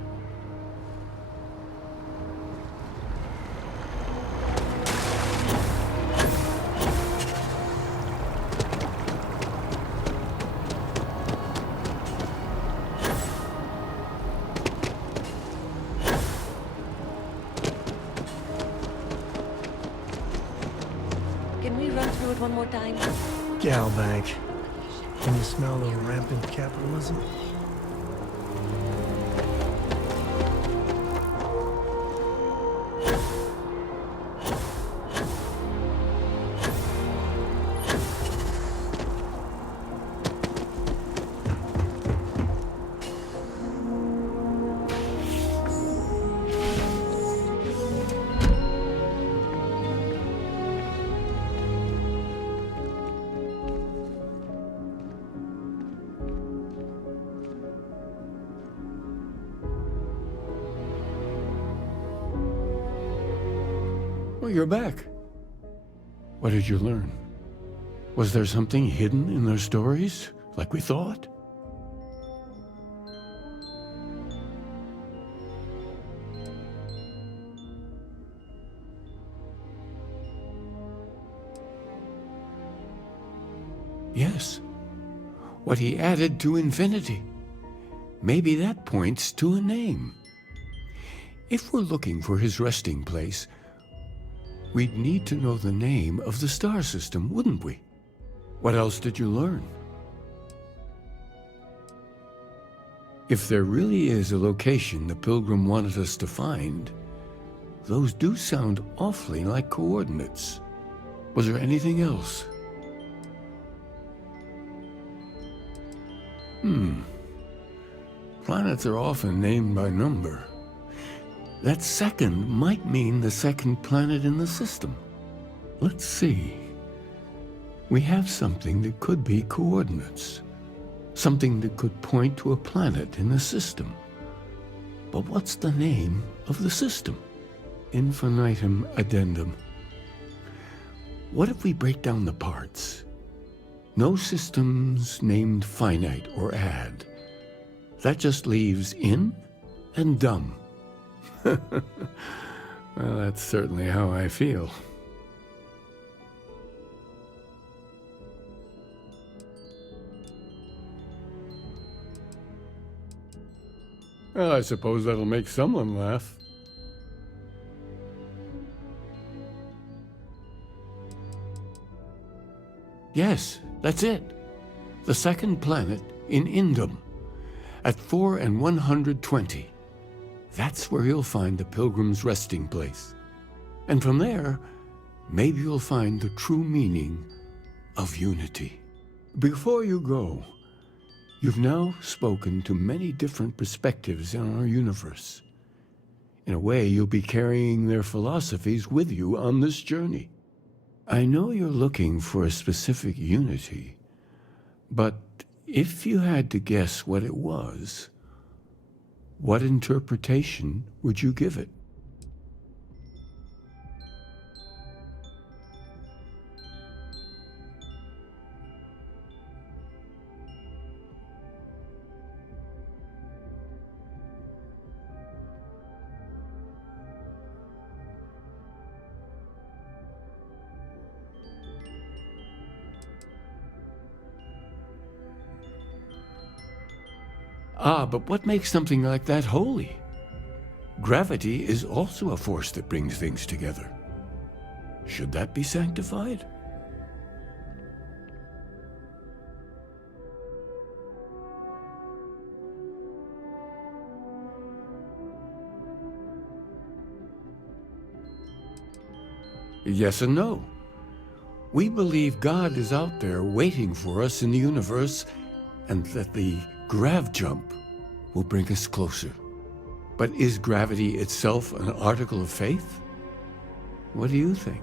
Can we run through it one more time? Galbank. Can you smell the rampant capitalism? Well, you're back. What did you learn? Was there something hidden in their stories, like we thought? Yes. What he added to infinity. Maybe that points to a name. If we're looking for his resting place, we'd need to know the name of the star system, wouldn't we? What else did you learn? If there really is a location the Pilgrim wanted us to find, those do sound awfully like coordinates. Was there anything else? Planets are often named by number. That second might mean the second planet in the system. Let's see. We have something that could be coordinates. Something that could point to a planet in the system. But what's the name of the system? Infinitum addendum. What if we break down the parts? No systems named finite or add. That just leaves in and dumb. Well, that's certainly how I feel. Well, I suppose that'll make someone laugh. Yes, that's it. The second planet in Indum, at 4 and 120. That's where you'll find the Pilgrim's resting place. And from there, maybe you'll find the true meaning of unity. Before you go, you've now spoken to many different perspectives in our universe. In a way, you'll be carrying their philosophies with you on this journey. I know you're looking for a specific unity, but if you had to guess what it was, what interpretation would you give it? Ah, but what makes something like that holy? Gravity is also a force that brings things together. Should that be sanctified? Yes and no. We believe God is out there waiting for us in the universe, and that the grav jump will bring us closer. But is gravity itself an article of faith? What do you think?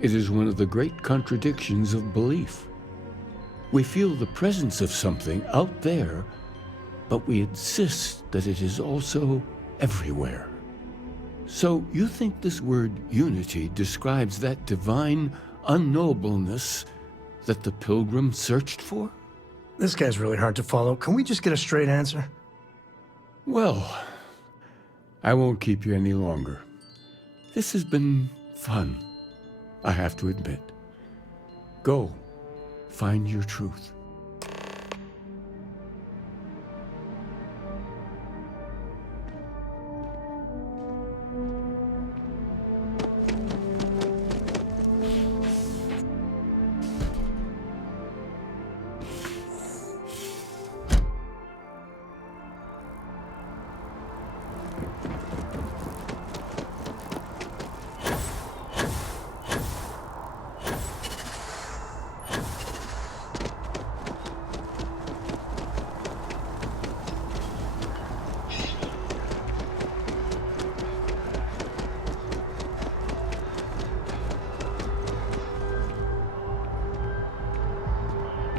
It is one of the great contradictions of belief. We feel the presence of something out there, but we insist that it is also everywhere. So you think this word unity describes that divine unknowableness that the pilgrim searched for? This guy's really hard to follow. Can we just get a straight answer? Well, I won't keep you any longer. This has been fun, I have to admit. Go, find your truth.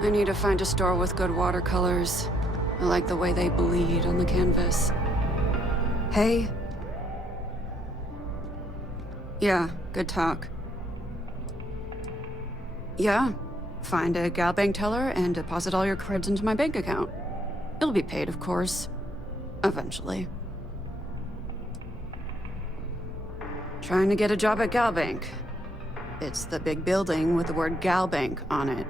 I need to find a store with good watercolors. I like the way they bleed on the canvas. Hey? Yeah, good talk. Yeah, find a gal bank teller and deposit all your creds into my bank account. It'll be paid, of course. Eventually. Trying to get a job at Gal Bank. It's the big building with the word Gal Bank on it.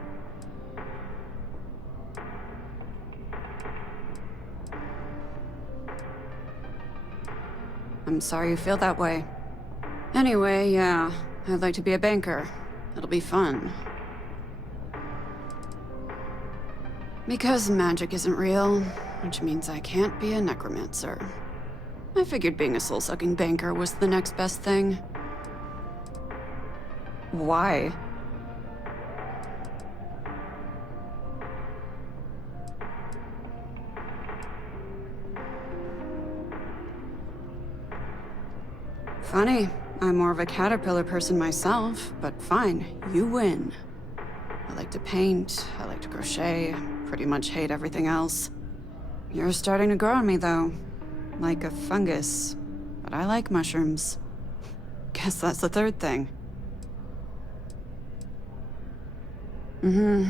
I'm sorry you feel that way. Anyway, yeah, I'd like to be a banker. It'll be fun. Because magic isn't real, which means I can't be a necromancer. I figured being a soul-sucking banker was the next best thing. Why? Funny, I'm more of a caterpillar person myself, but fine, you win. I like to paint, I like to crochet, pretty much hate everything else. You're starting to grow on me, though. Like a fungus. But I like mushrooms. Guess that's the third thing. Mm-hmm.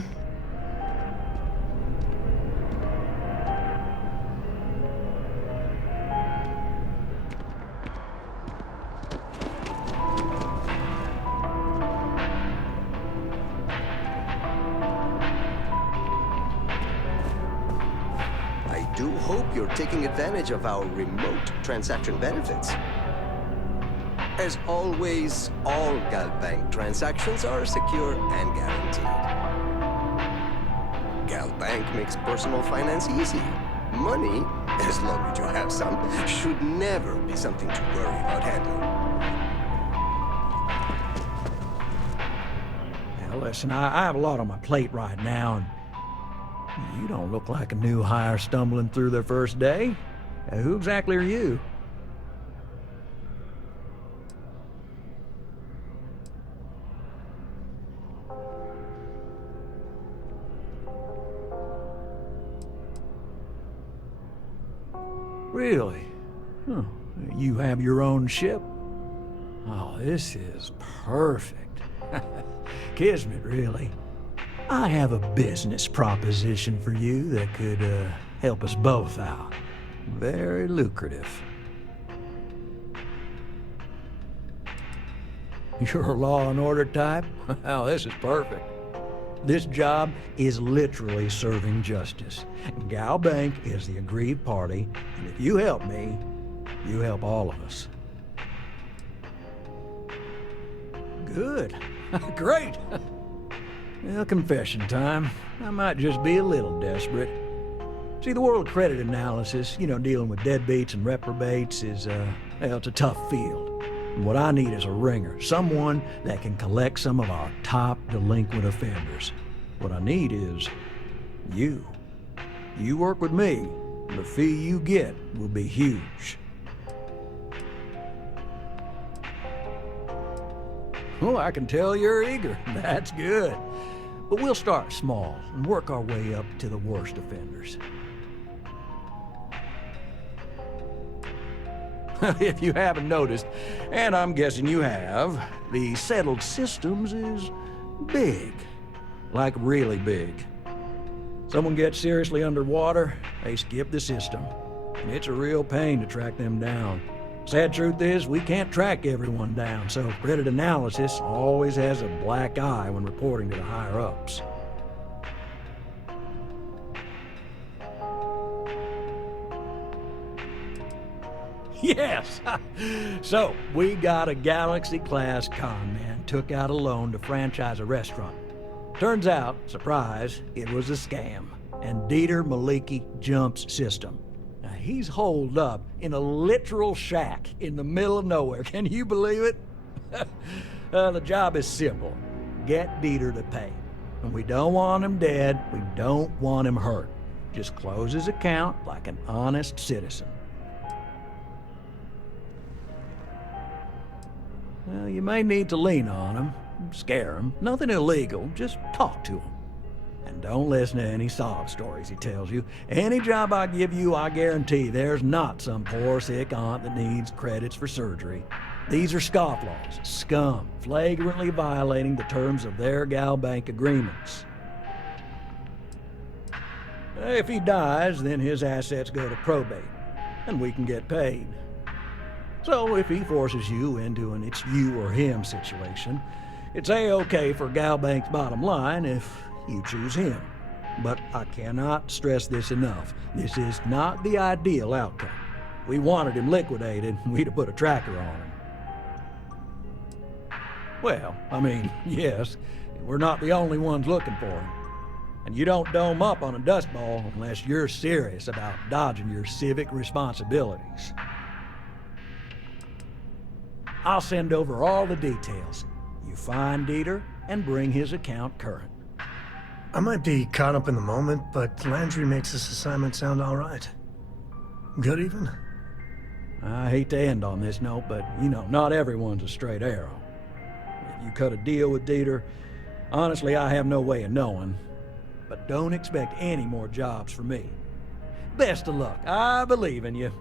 I do hope you're taking advantage of our remote transaction benefits. As always, all Gal Bank transactions are secure and guaranteed. Gal Bank makes personal finance easy. Money, as long as you have some, should never be something to worry about handling. Now listen, I have a lot on my plate right now, and you don't look like a new hire stumbling through their first day. Who exactly are you? Really? Huh. You have your own ship? Oh, this is perfect. Kismet, really. I have a business proposition for you that could help us both out. Very lucrative. You're a law and order type? Well, this is perfect. This job is literally serving justice. Gal Bank is the aggrieved party, and if you help me, you help all of us. Good. Great. Well, confession time. I might just be a little desperate. See, the world of credit analysis, dealing with deadbeats and reprobates is, it's a tough field. And what I need is a ringer, someone that can collect some of our top delinquent offenders. What I need is you. You work with me, the fee you get will be huge. Oh, I can tell you're eager. That's good. But we'll start small and work our way up to the worst offenders. If you haven't noticed, and I'm guessing you have, the settled systems is big. Like really big. Someone gets seriously underwater, they skip the system. And it's a real pain to track them down. Sad truth is, we can't track everyone down, so credit analysis always has a black eye when reporting to the higher-ups. Yes! So, we got a Galaxy-class con man took out a loan to franchise a restaurant. Turns out, surprise, it was a scam, and Dieter Maliki jumps system. Now, he's holed up in a literal shack in the middle of nowhere. Can you believe it? The job is simple. Get Dieter to pay. And we don't want him dead, we don't want him hurt. Just close his account like an honest citizen. Well, you may need to lean on him, scare him. Nothing illegal, just talk to him. And don't listen to any sob stories he tells you. Any job I give you, I guarantee there's not some poor sick aunt that needs credits for surgery. These are scofflaws, scum, flagrantly violating the terms of their gal bank agreements. If he dies, then his assets go to probate, and we can get paid. So if he forces you into an it's you or him situation, it's A-okay for gal bank's bottom line if you choose him. But I cannot stress this enough. This is not the ideal outcome. We wanted him liquidated, we'd have put a tracker on him. Well, yes, we're not the only ones looking for him. And you don't dome up on a dust ball unless you're serious about dodging your civic responsibilities. I'll send over all the details. You find Dieter and bring his account current. I might be caught up in the moment, but Landry makes this assignment sound all right. Good even? I hate to end on this note, but, not everyone's a straight arrow. If you cut a deal with Dieter, honestly, I have no way of knowing. But don't expect any more jobs from me. Best of luck. I believe in you.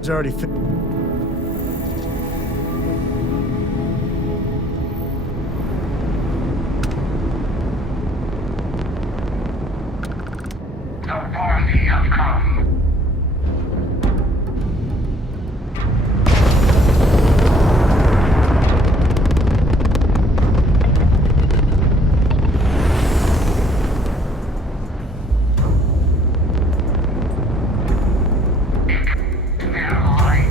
He's already The party have come. They're light.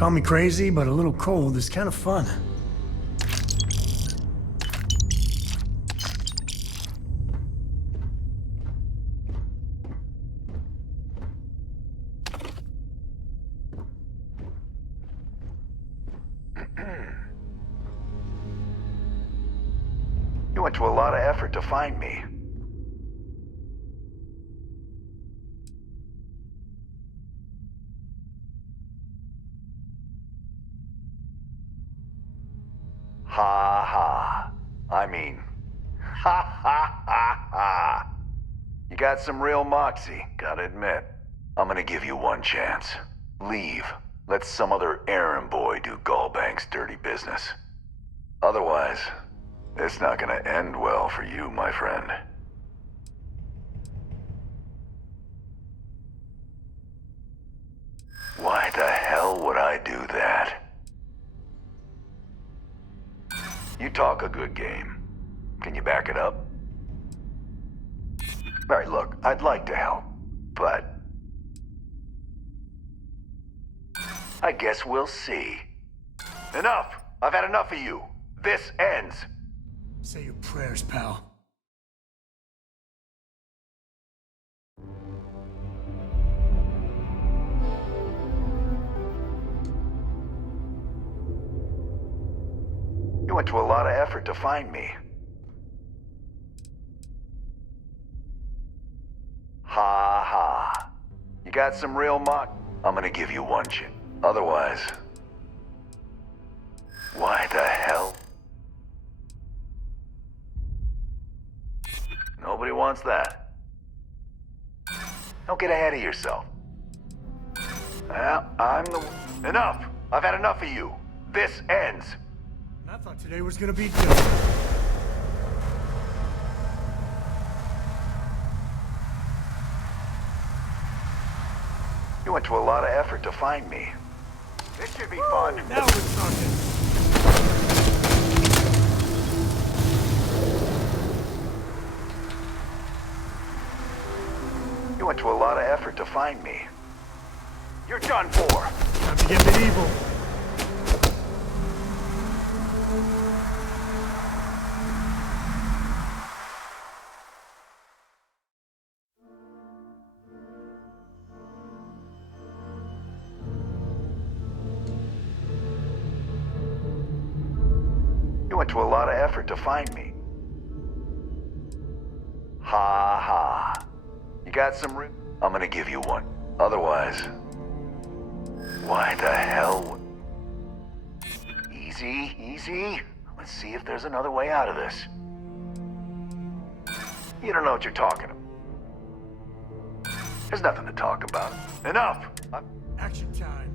Call me crazy, but a little cold is kind of fun. You went to a lot of effort to find me. Ha ha. I mean, ha ha ha ha. You got some real moxie, gotta admit. I'm gonna give you one chance. Leave. Let some other errand boy do Gallbank's dirty business. Otherwise, it's not gonna end well for you, my friend. Why the hell would I do that? You talk a good game. Can you back it up? Alright, look, I'd like to help, but I guess we'll see. Enough! I've had enough of you. This ends. Say your prayers, pal. You went to a lot of effort to find me. Ha ha. You got some real mock. I'm gonna give you one chance. Otherwise, why the hell? Nobody wants that. Don't get ahead of yourself. Well, I'm the... Enough! I've had enough of you. This ends. I thought today was gonna be different. You went to a lot of effort to find me. This should be fun. Now we're talking. You went to a lot of effort to find me. You're done for. Time to get medieval. You went to a lot of effort to find me. Ha ha. You got some I'm gonna give you one. Otherwise, why the hell? Easy, easy. Let's see if there's another way out of this. You don't know what you're talking about. There's nothing to talk about. Enough! Action time.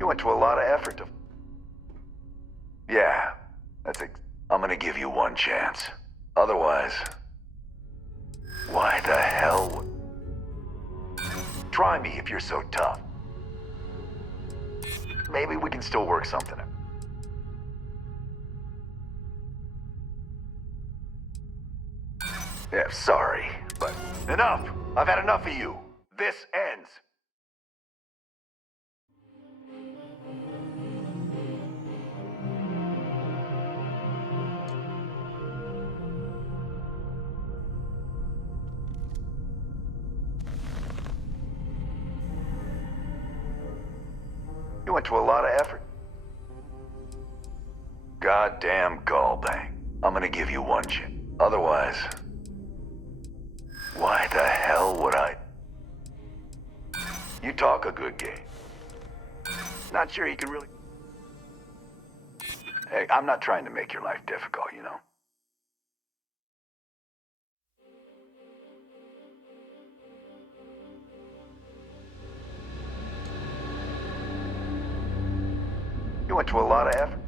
You went to a lot of effort to... Yeah, I'm gonna give you one chance. Otherwise, why the hell? Try me if you're so tough. Maybe we can still work something out. Yeah, sorry, but enough! I've had enough of you. This ends. You went to a lot of effort. Goddamn Gallbang. I'm gonna give you one chance. Otherwise, why the hell would I? You talk a good game. Not sure you can really... Hey, I'm not trying to make your life difficult, you know? You went to a lot of effort.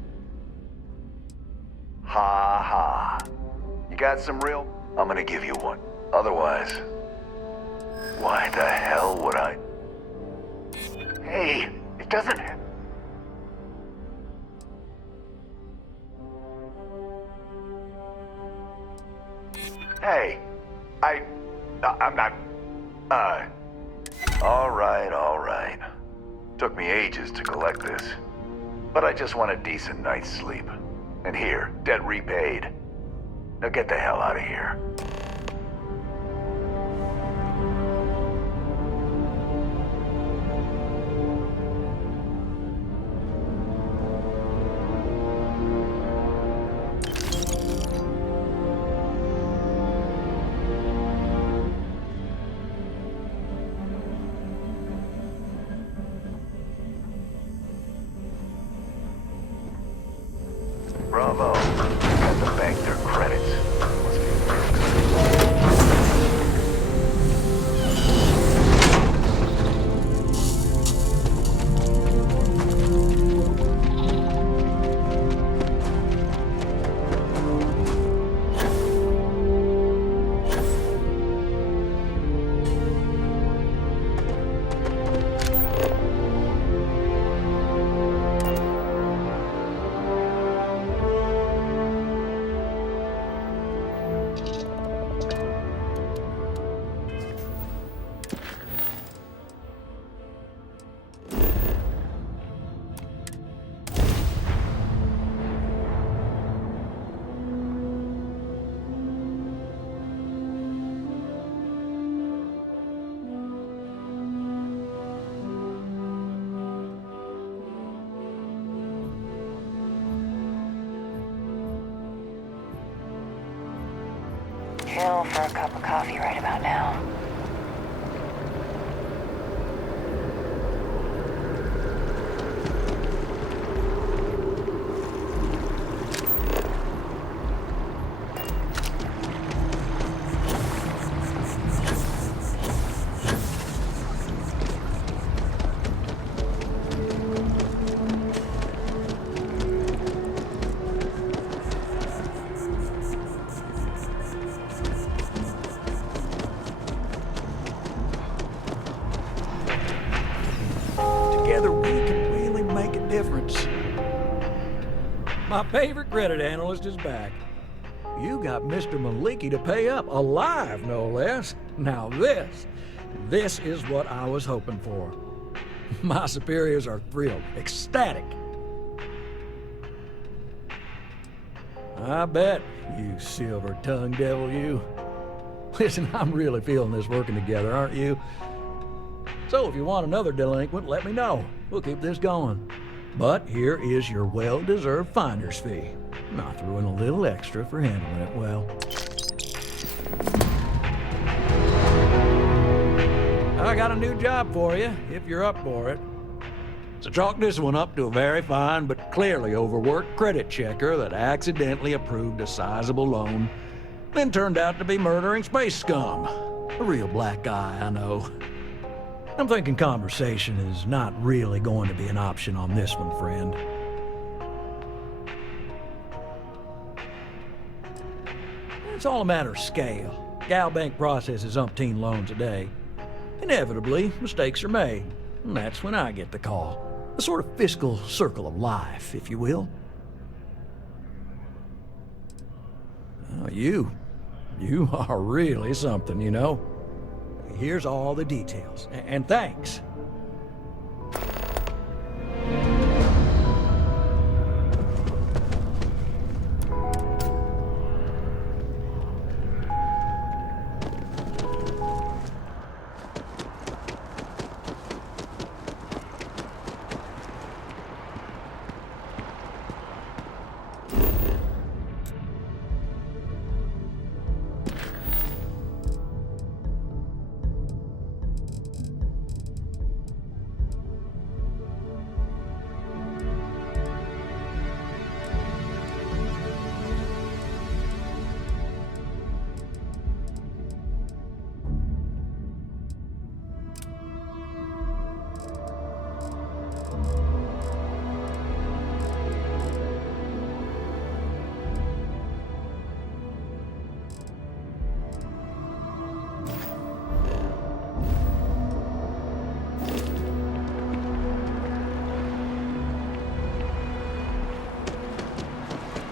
Ha ha. You got some real... I'm gonna give you one. Otherwise, why the hell would I... Hey, it doesn't... Hey, I'm not... All right. Took me ages to collect this. But I just want a decent night's sleep. And here, debt repaid. Now get the hell out of here. Bravo. Got to bank their credits. Must be real good. Chill for a cup of coffee right about now. Together we can really make a difference. My favorite credit analyst is back. You got Mr. Maliki to pay up, alive no less. Now this is what I was hoping for. My superiors are thrilled, ecstatic. I bet, you silver-tongued devil, you. Listen, I'm really feeling this working together, aren't you? So if you want another delinquent, let me know. We'll keep this going. But here is your well-deserved finder's fee. I threw in a little extra for handling it well. I got a new job for you, if you're up for it. So chalk this one up to a very fine but clearly overworked credit checker that accidentally approved a sizable loan, then turned out to be murdering space scum. A real black guy, I know. I'm thinking conversation is not really going to be an option on this one, friend. It's all a matter of scale. Gal Bank processes umpteen loans a day. Inevitably, mistakes are made, and that's when I get the call. A sort of fiscal circle of life, if you will. Oh, you are really something, you know. Here's all the details, and thanks.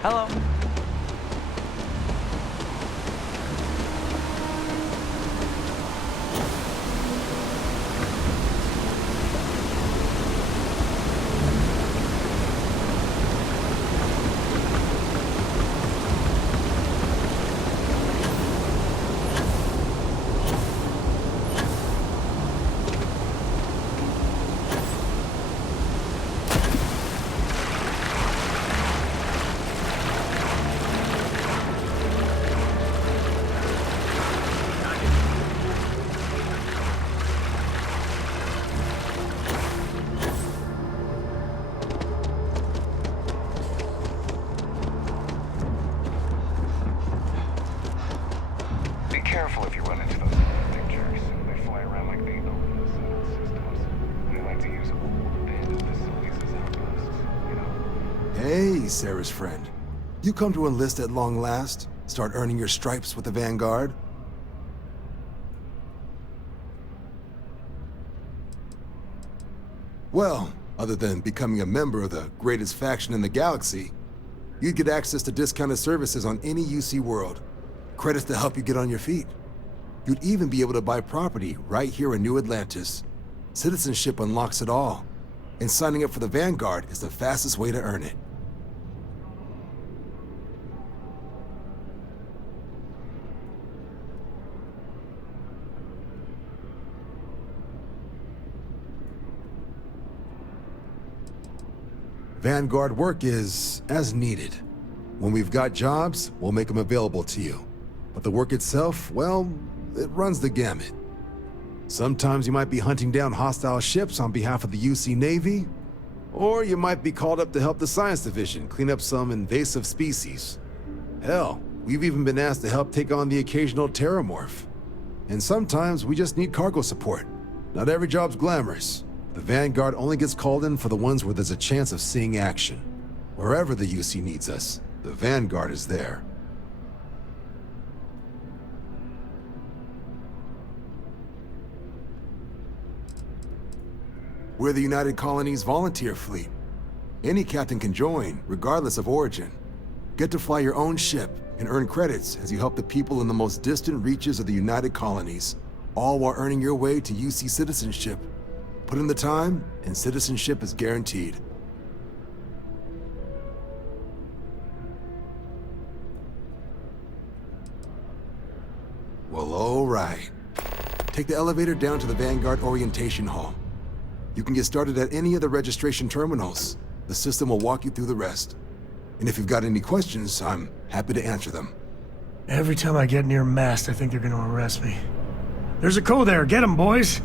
Hello. Be careful if you run into those lunatic jerks. They fly around like they own the Senate systems. They like to use old abandoned facilities as outposts, you know? Hey, Sarah's friend. You come to enlist at long last? Start earning your stripes with the Vanguard? Well, other than becoming a member of the greatest faction in the galaxy, you'd get access to discounted services on any UC world. Credits to help you get on your feet. You'd even be able to buy property right here in New Atlantis. Citizenship unlocks it all, and signing up for the Vanguard is the fastest way to earn it. Vanguard work is as needed. When we've got jobs, we'll make them available to you. But the work itself, well, it runs the gamut. Sometimes you might be hunting down hostile ships on behalf of the UC Navy, or you might be called up to help the Science Division clean up some invasive species. Hell, we've even been asked to help take on the occasional terramorph. And sometimes we just need cargo support. Not every job's glamorous. The Vanguard only gets called in for the ones where there's a chance of seeing action. Wherever the UC needs us, the Vanguard is there. We're the United Colonies Volunteer Fleet. Any captain can join, regardless of origin. Get to fly your own ship and earn credits as you help the people in the most distant reaches of the United Colonies, all while earning your way to UC citizenship. Put in the time, and citizenship is guaranteed. Well, all right. Take the elevator down to the Vanguard Orientation Hall. You can get started at any of the registration terminals. The system will walk you through the rest. And if you've got any questions, I'm happy to answer them. Every time I get near mast, I think they're gonna arrest me. There's a code there. Get him, boys!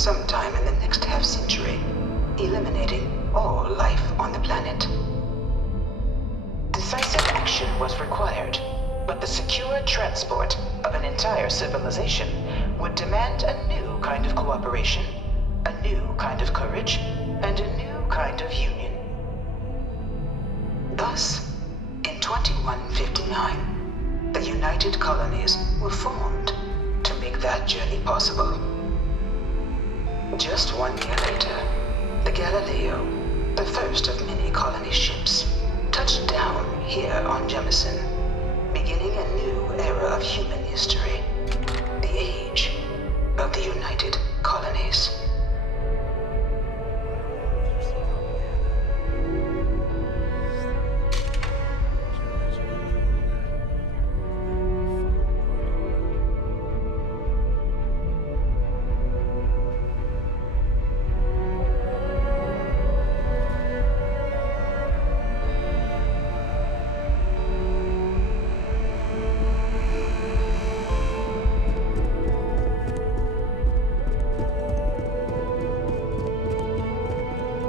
sometime in the next half-century, eliminating all life on the planet. Decisive action was required, but the secure transport of an entire civilization would demand a new kind of cooperation, a new kind of courage, and a new kind of union. Thus, in 2159, the United Colonies were formed to make that journey possible. Just 1 year later, the Galileo, the first of many colony ships, touched down here on Jemison, beginning a new era of human history, the age of the United Colonies.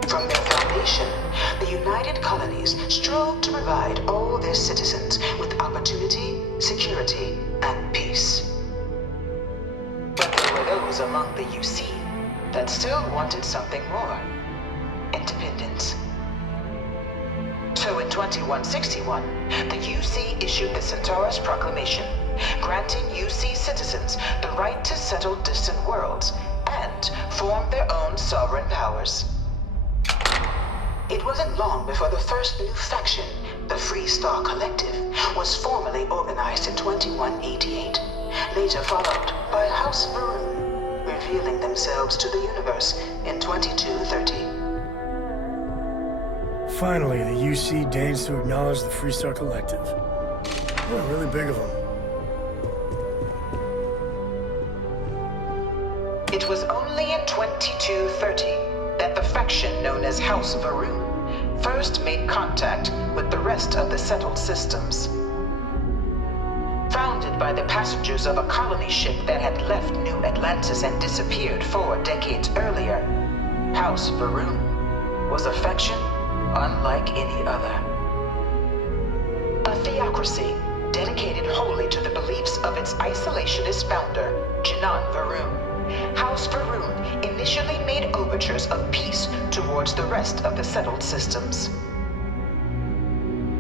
From their foundation, the United Colonies strove to provide all their citizens with opportunity, security, and peace. But there were those among the UC that still wanted something more: independence. So in 2161, the UC issued the Centaurus Proclamation, granting UC citizens the right to settle distant worlds and form their own sovereign powers. It wasn't long before the first new faction, the Free Star Collective, was formally organized in 2188, later followed by House Varun, revealing themselves to the universe in 2230. Finally, the UC deigns to acknowledge the Free Star Collective. What really big of them. It was only in 2230 that the faction known as House Varun first made contact with the rest of the settled systems. Founded by the passengers of a colony ship that had left New Atlantis and disappeared 4 decades earlier, House Varun was a faction unlike any other. A theocracy dedicated wholly to the beliefs of its isolationist founder, Jinan Varun. House Varun initially made overtures of peace towards the rest of the settled systems.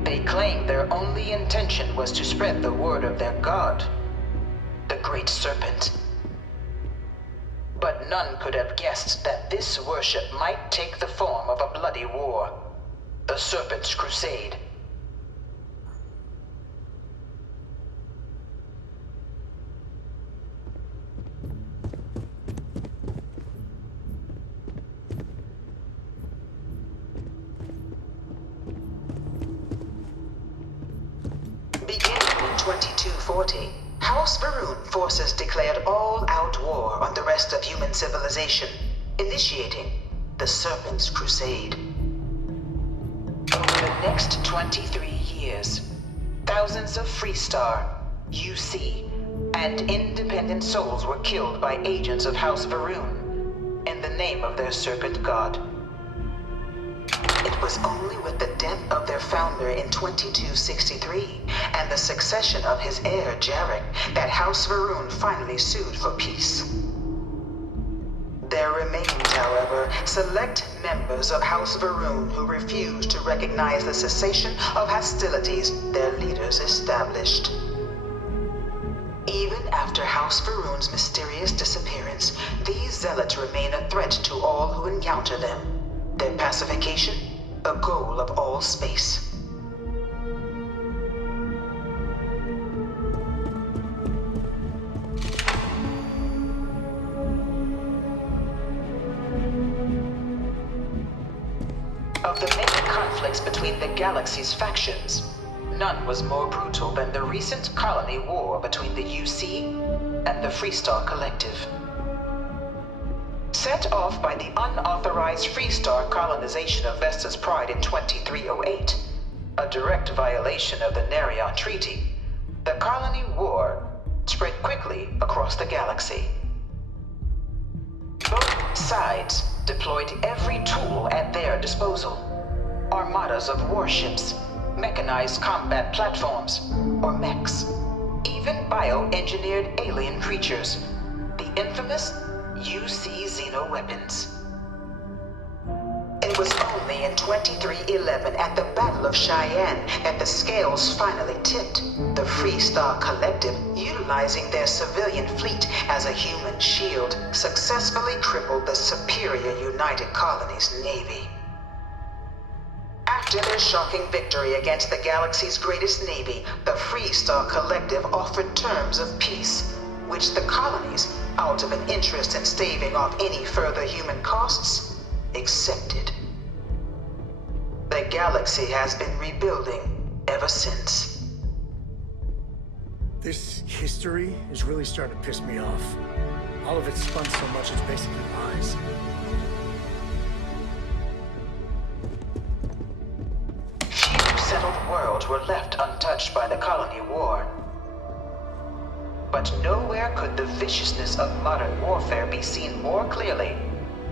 They claimed their only intention was to spread the word of their god, the Great Serpent. But none could have guessed that this worship might take the form of a bloody war, the Serpent's Crusade. Beginning in 2240, House Varun forces declared all-out war on the rest of human civilization, initiating the Serpent's Crusade. Over the next 23 years, thousands of Freestar, UC, and independent souls were killed by agents of House Varun in the name of their serpent god. It was only with the death of their founder in 2263 and the succession of his heir, Jarek, that House Varun finally sued for peace. There remained, however, select members of House Varun who refused to recognize the cessation of hostilities their leaders established. Even after House Varun's mysterious disappearance, these zealots remain a threat to all who encounter them. Their pacification, a goal of all space. Of the many conflicts between the galaxy's factions, none was more brutal than the recent colony war between the UC and the Freestar Collective. Set off by the unauthorized Freestar colonization of Vesta's Pride in 2308, a direct violation of the Nerion Treaty, the colony war spread quickly across the galaxy. Both sides deployed every tool at their disposal. Armadas of warships, mechanized combat platforms, or mechs, even bioengineered alien creatures, the infamous UC Xeno weapons. It was only in 2311 at the Battle of Cheyenne that the scales finally tipped. The Freestar Collective, utilizing their civilian fleet as a human shield, successfully crippled the superior United Colonies Navy. After their shocking victory against the galaxy's greatest navy, the Freestar Collective offered terms of peace, which the colonies, out of an interest in staving off any further human costs, accepted. The galaxy has been rebuilding ever since. This history is really starting to piss me off. All of it's spun so much it's basically lies. Few settled worlds were left untouched by the colony war. But nowhere could the viciousness of modern warfare be seen more clearly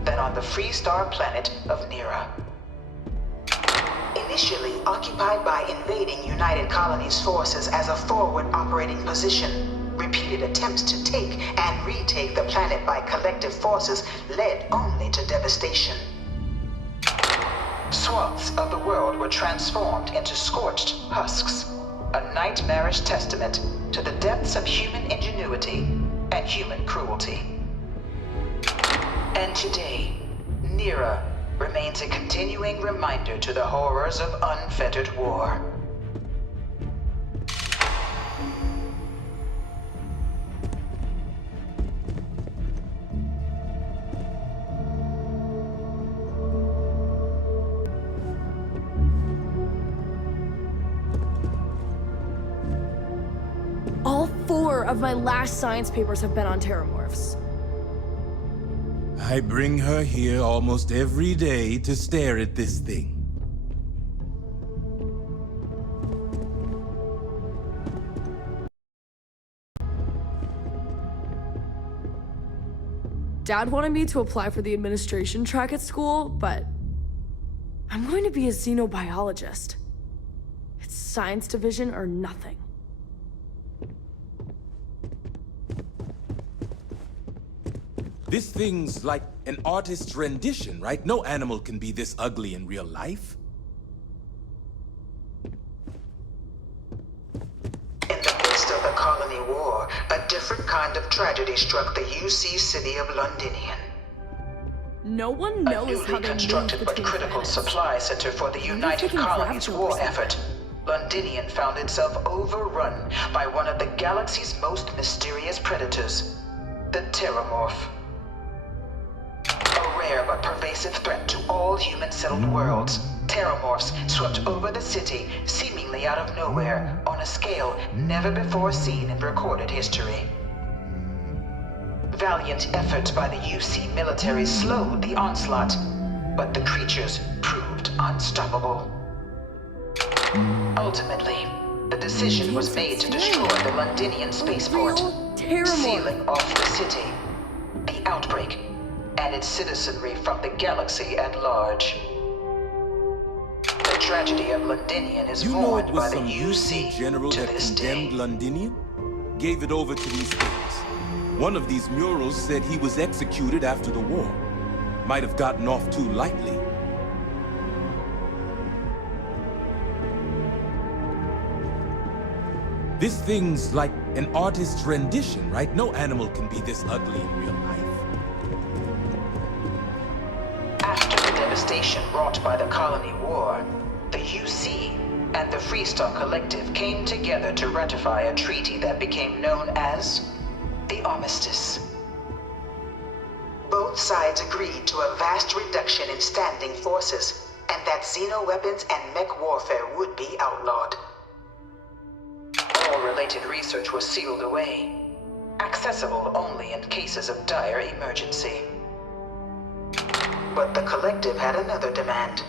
than on the Freestar planet of Nira. Initially occupied by invading United Colonies forces as a forward operating position, repeated attempts to take and retake the planet by collective forces led only to devastation. Swaths of the world were transformed into scorched husks, a nightmarish testament to the depths of human ingenuity and human cruelty. And today, Nira remains a continuing reminder to the horrors of unfettered war. All 4 of my last science papers have been on terramorphs. I bring her here almost every day to stare at this thing. Dad wanted me to apply for the administration track at school, but I'm going to be a xenobiologist. It's science division or nothing. This thing's like an artist's rendition, right? No animal can be this ugly in real life. In the midst of the colony war, a different kind of tragedy struck the UC city of Londinian. No one knows a newly how they constructed but critical supply center for the United Colonies war effort. Londinian found itself overrun by one of the galaxy's most mysterious predators, the Terramorph. A rare but pervasive threat to all human-settled worlds, Terramorphs swept over the city, seemingly out of nowhere, on a scale never before seen in recorded history. Valiant efforts by the UC military slowed the onslaught, but the creatures proved unstoppable. Ultimately, the decision was made to destroy the Londinian spaceport, sealing off the city, the outbreak, and its citizenry from the galaxy at large. The tragedy of Londinian is You know mourned it by was the some UC general to that this day. condemned Londinian? Gave it over to these things. One of these murals said he was executed after the war. Might have gotten off too lightly. This thing's like an artist's rendition, right? No animal can be this ugly in real life. After the devastation wrought by the colony war, the UC and the Freestar Collective came together to ratify a treaty that became known as the Armistice. Both sides agreed to a vast reduction in standing forces, and that xeno-weapons and mech warfare would be outlawed. All related research was sealed away, accessible only in cases of dire emergency. But the Collective had another demand,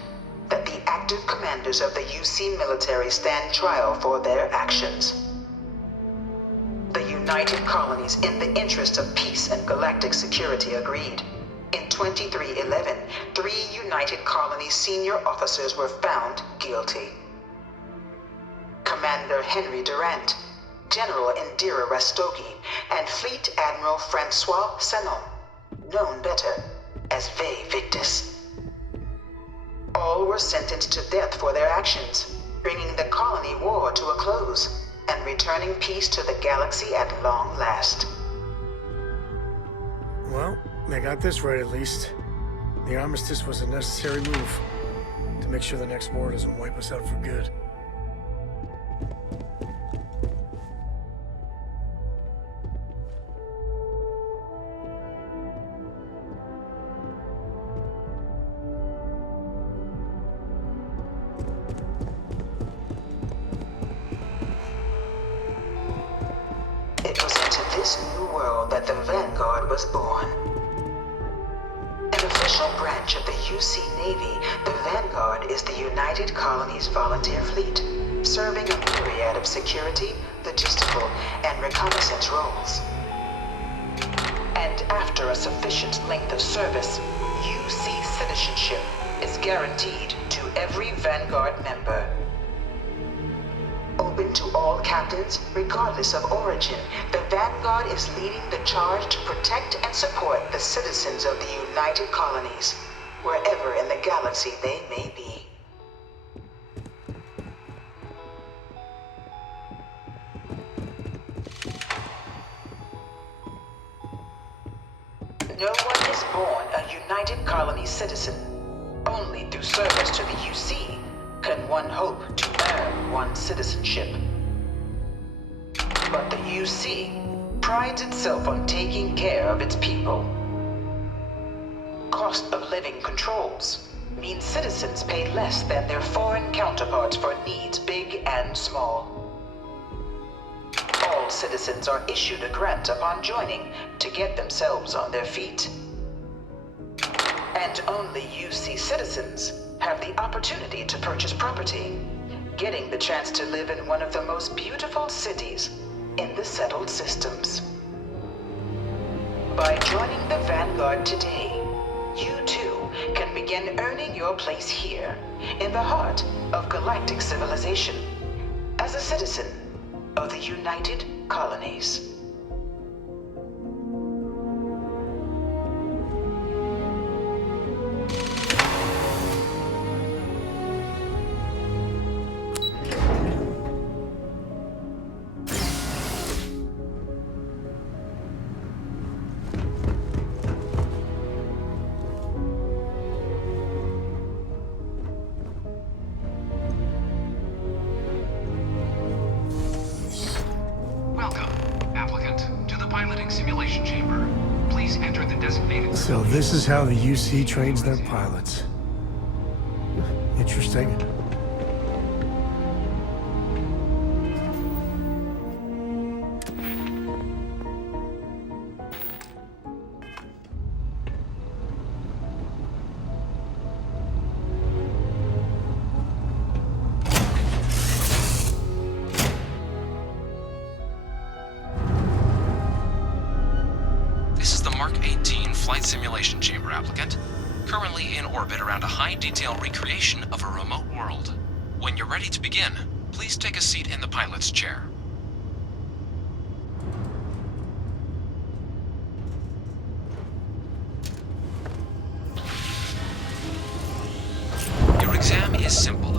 that the active commanders of the UC military stand trial for their actions. The United Colonies, in the interest of peace and galactic security, agreed. In 2311, 3 United Colonies senior officers were found guilty. Commander Henry Durant, General Indira Rastogi, and Fleet Admiral Francois Sanon, known better as Ve Victus. All were sentenced to death for their actions, bringing the colony war to a close and returning peace to the galaxy at long last. Well, they got this right at least. The armistice was a necessary move to make sure the next war doesn't wipe us out for good. It was into this new world that the Vanguard was born. An official branch of the UC Navy, the Vanguard is the United Colonies Volunteer Fleet, serving a myriad of security, logistical, and reconnaissance roles. And after a sufficient length of service, UC citizenship is guaranteed to every Vanguard member. Open to all captains, regardless of origin, the Vanguard is leading the charge to protect and support the citizens of the United Colonies, wherever in the galaxy they may be. No one is born a United Colonies citizen. Only through service to the UC can one hope to earn one's citizenship. But the UC prides itself on taking care of its people. Cost of living controls mean citizens pay less than their foreign counterparts for needs big and small. All citizens are issued a grant upon joining to get themselves on their feet. And only UC citizens have the opportunity to purchase property, getting the chance to live in one of the most beautiful cities in the settled systems. By joining the Vanguard today, you too can begin earning your place here, in the heart of galactic civilization, as a citizen of the United Colonies. So this is how the UC trains their pilots. Interesting. This is the Mark 18 Flight Simulation Chamber applicant, currently in orbit around a high-detail recreation of a remote world. When you're ready to begin, please take a seat in the pilot's chair. Your exam is simple.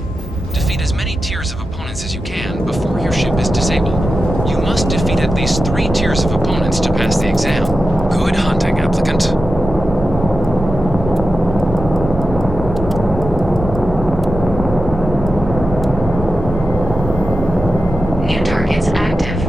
Defeat as many tiers of opponents as you can before your ship is disabled. You must defeat at least 3 tiers of opponents to pass the exam. Good hunting, applicant. New targets active.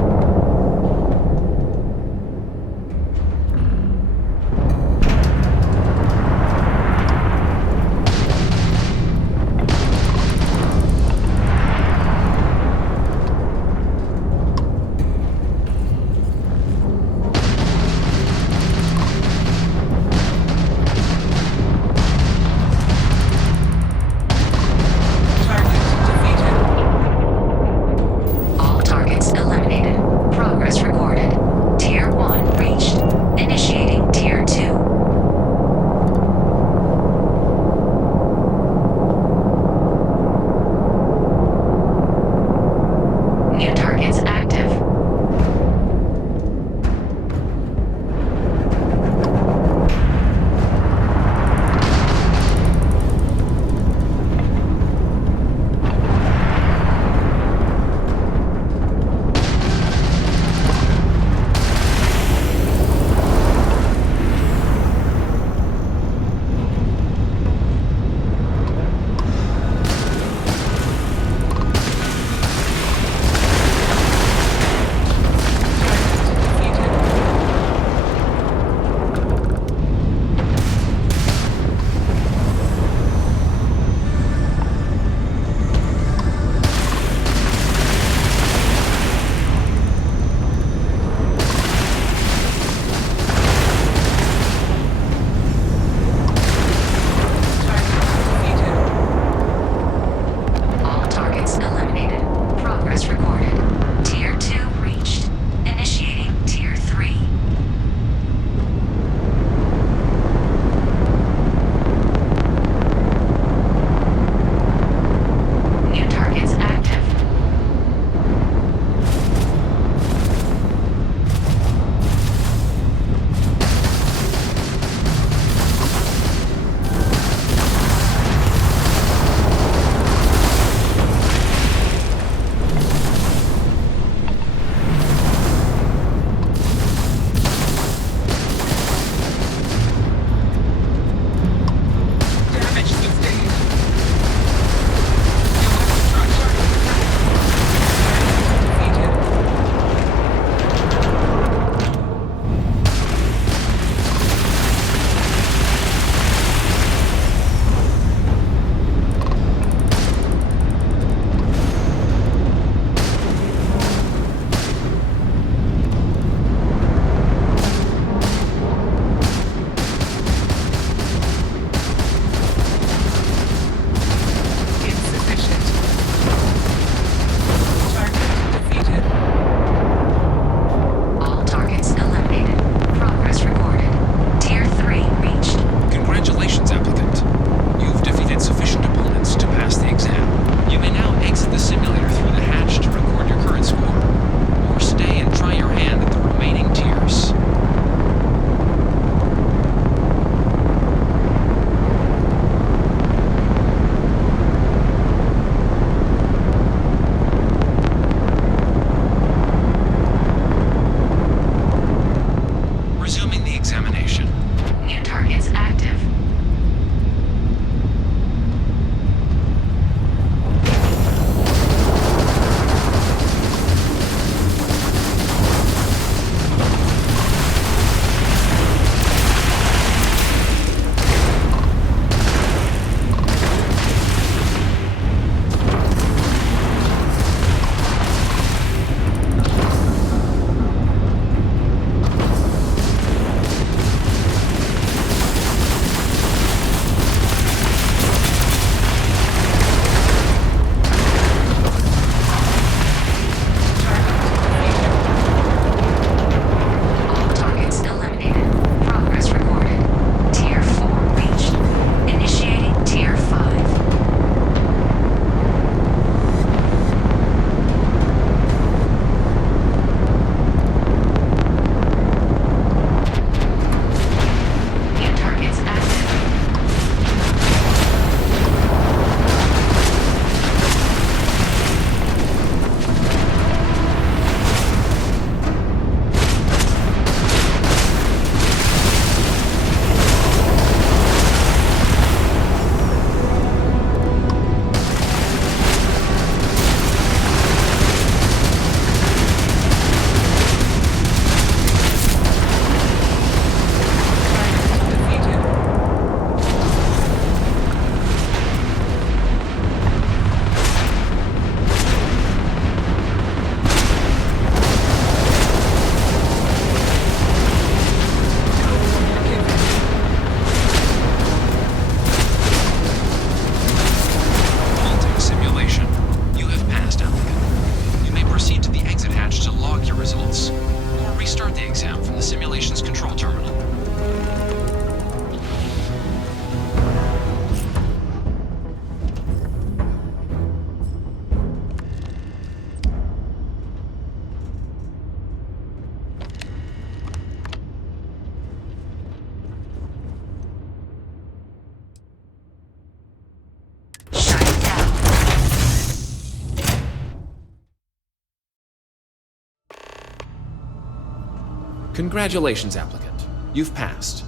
Congratulations, applicant. You've passed.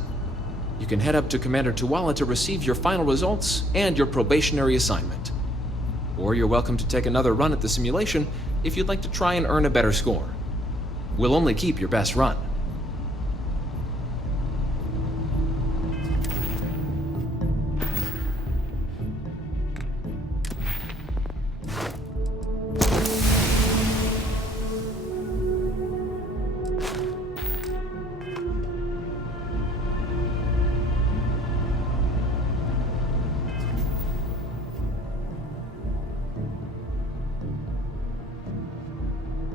You can head up to Commander Tuwala to receive your final results and your probationary assignment. Or you're welcome to take another run at the simulation if you'd like to try and earn a better score. We'll only keep your best run.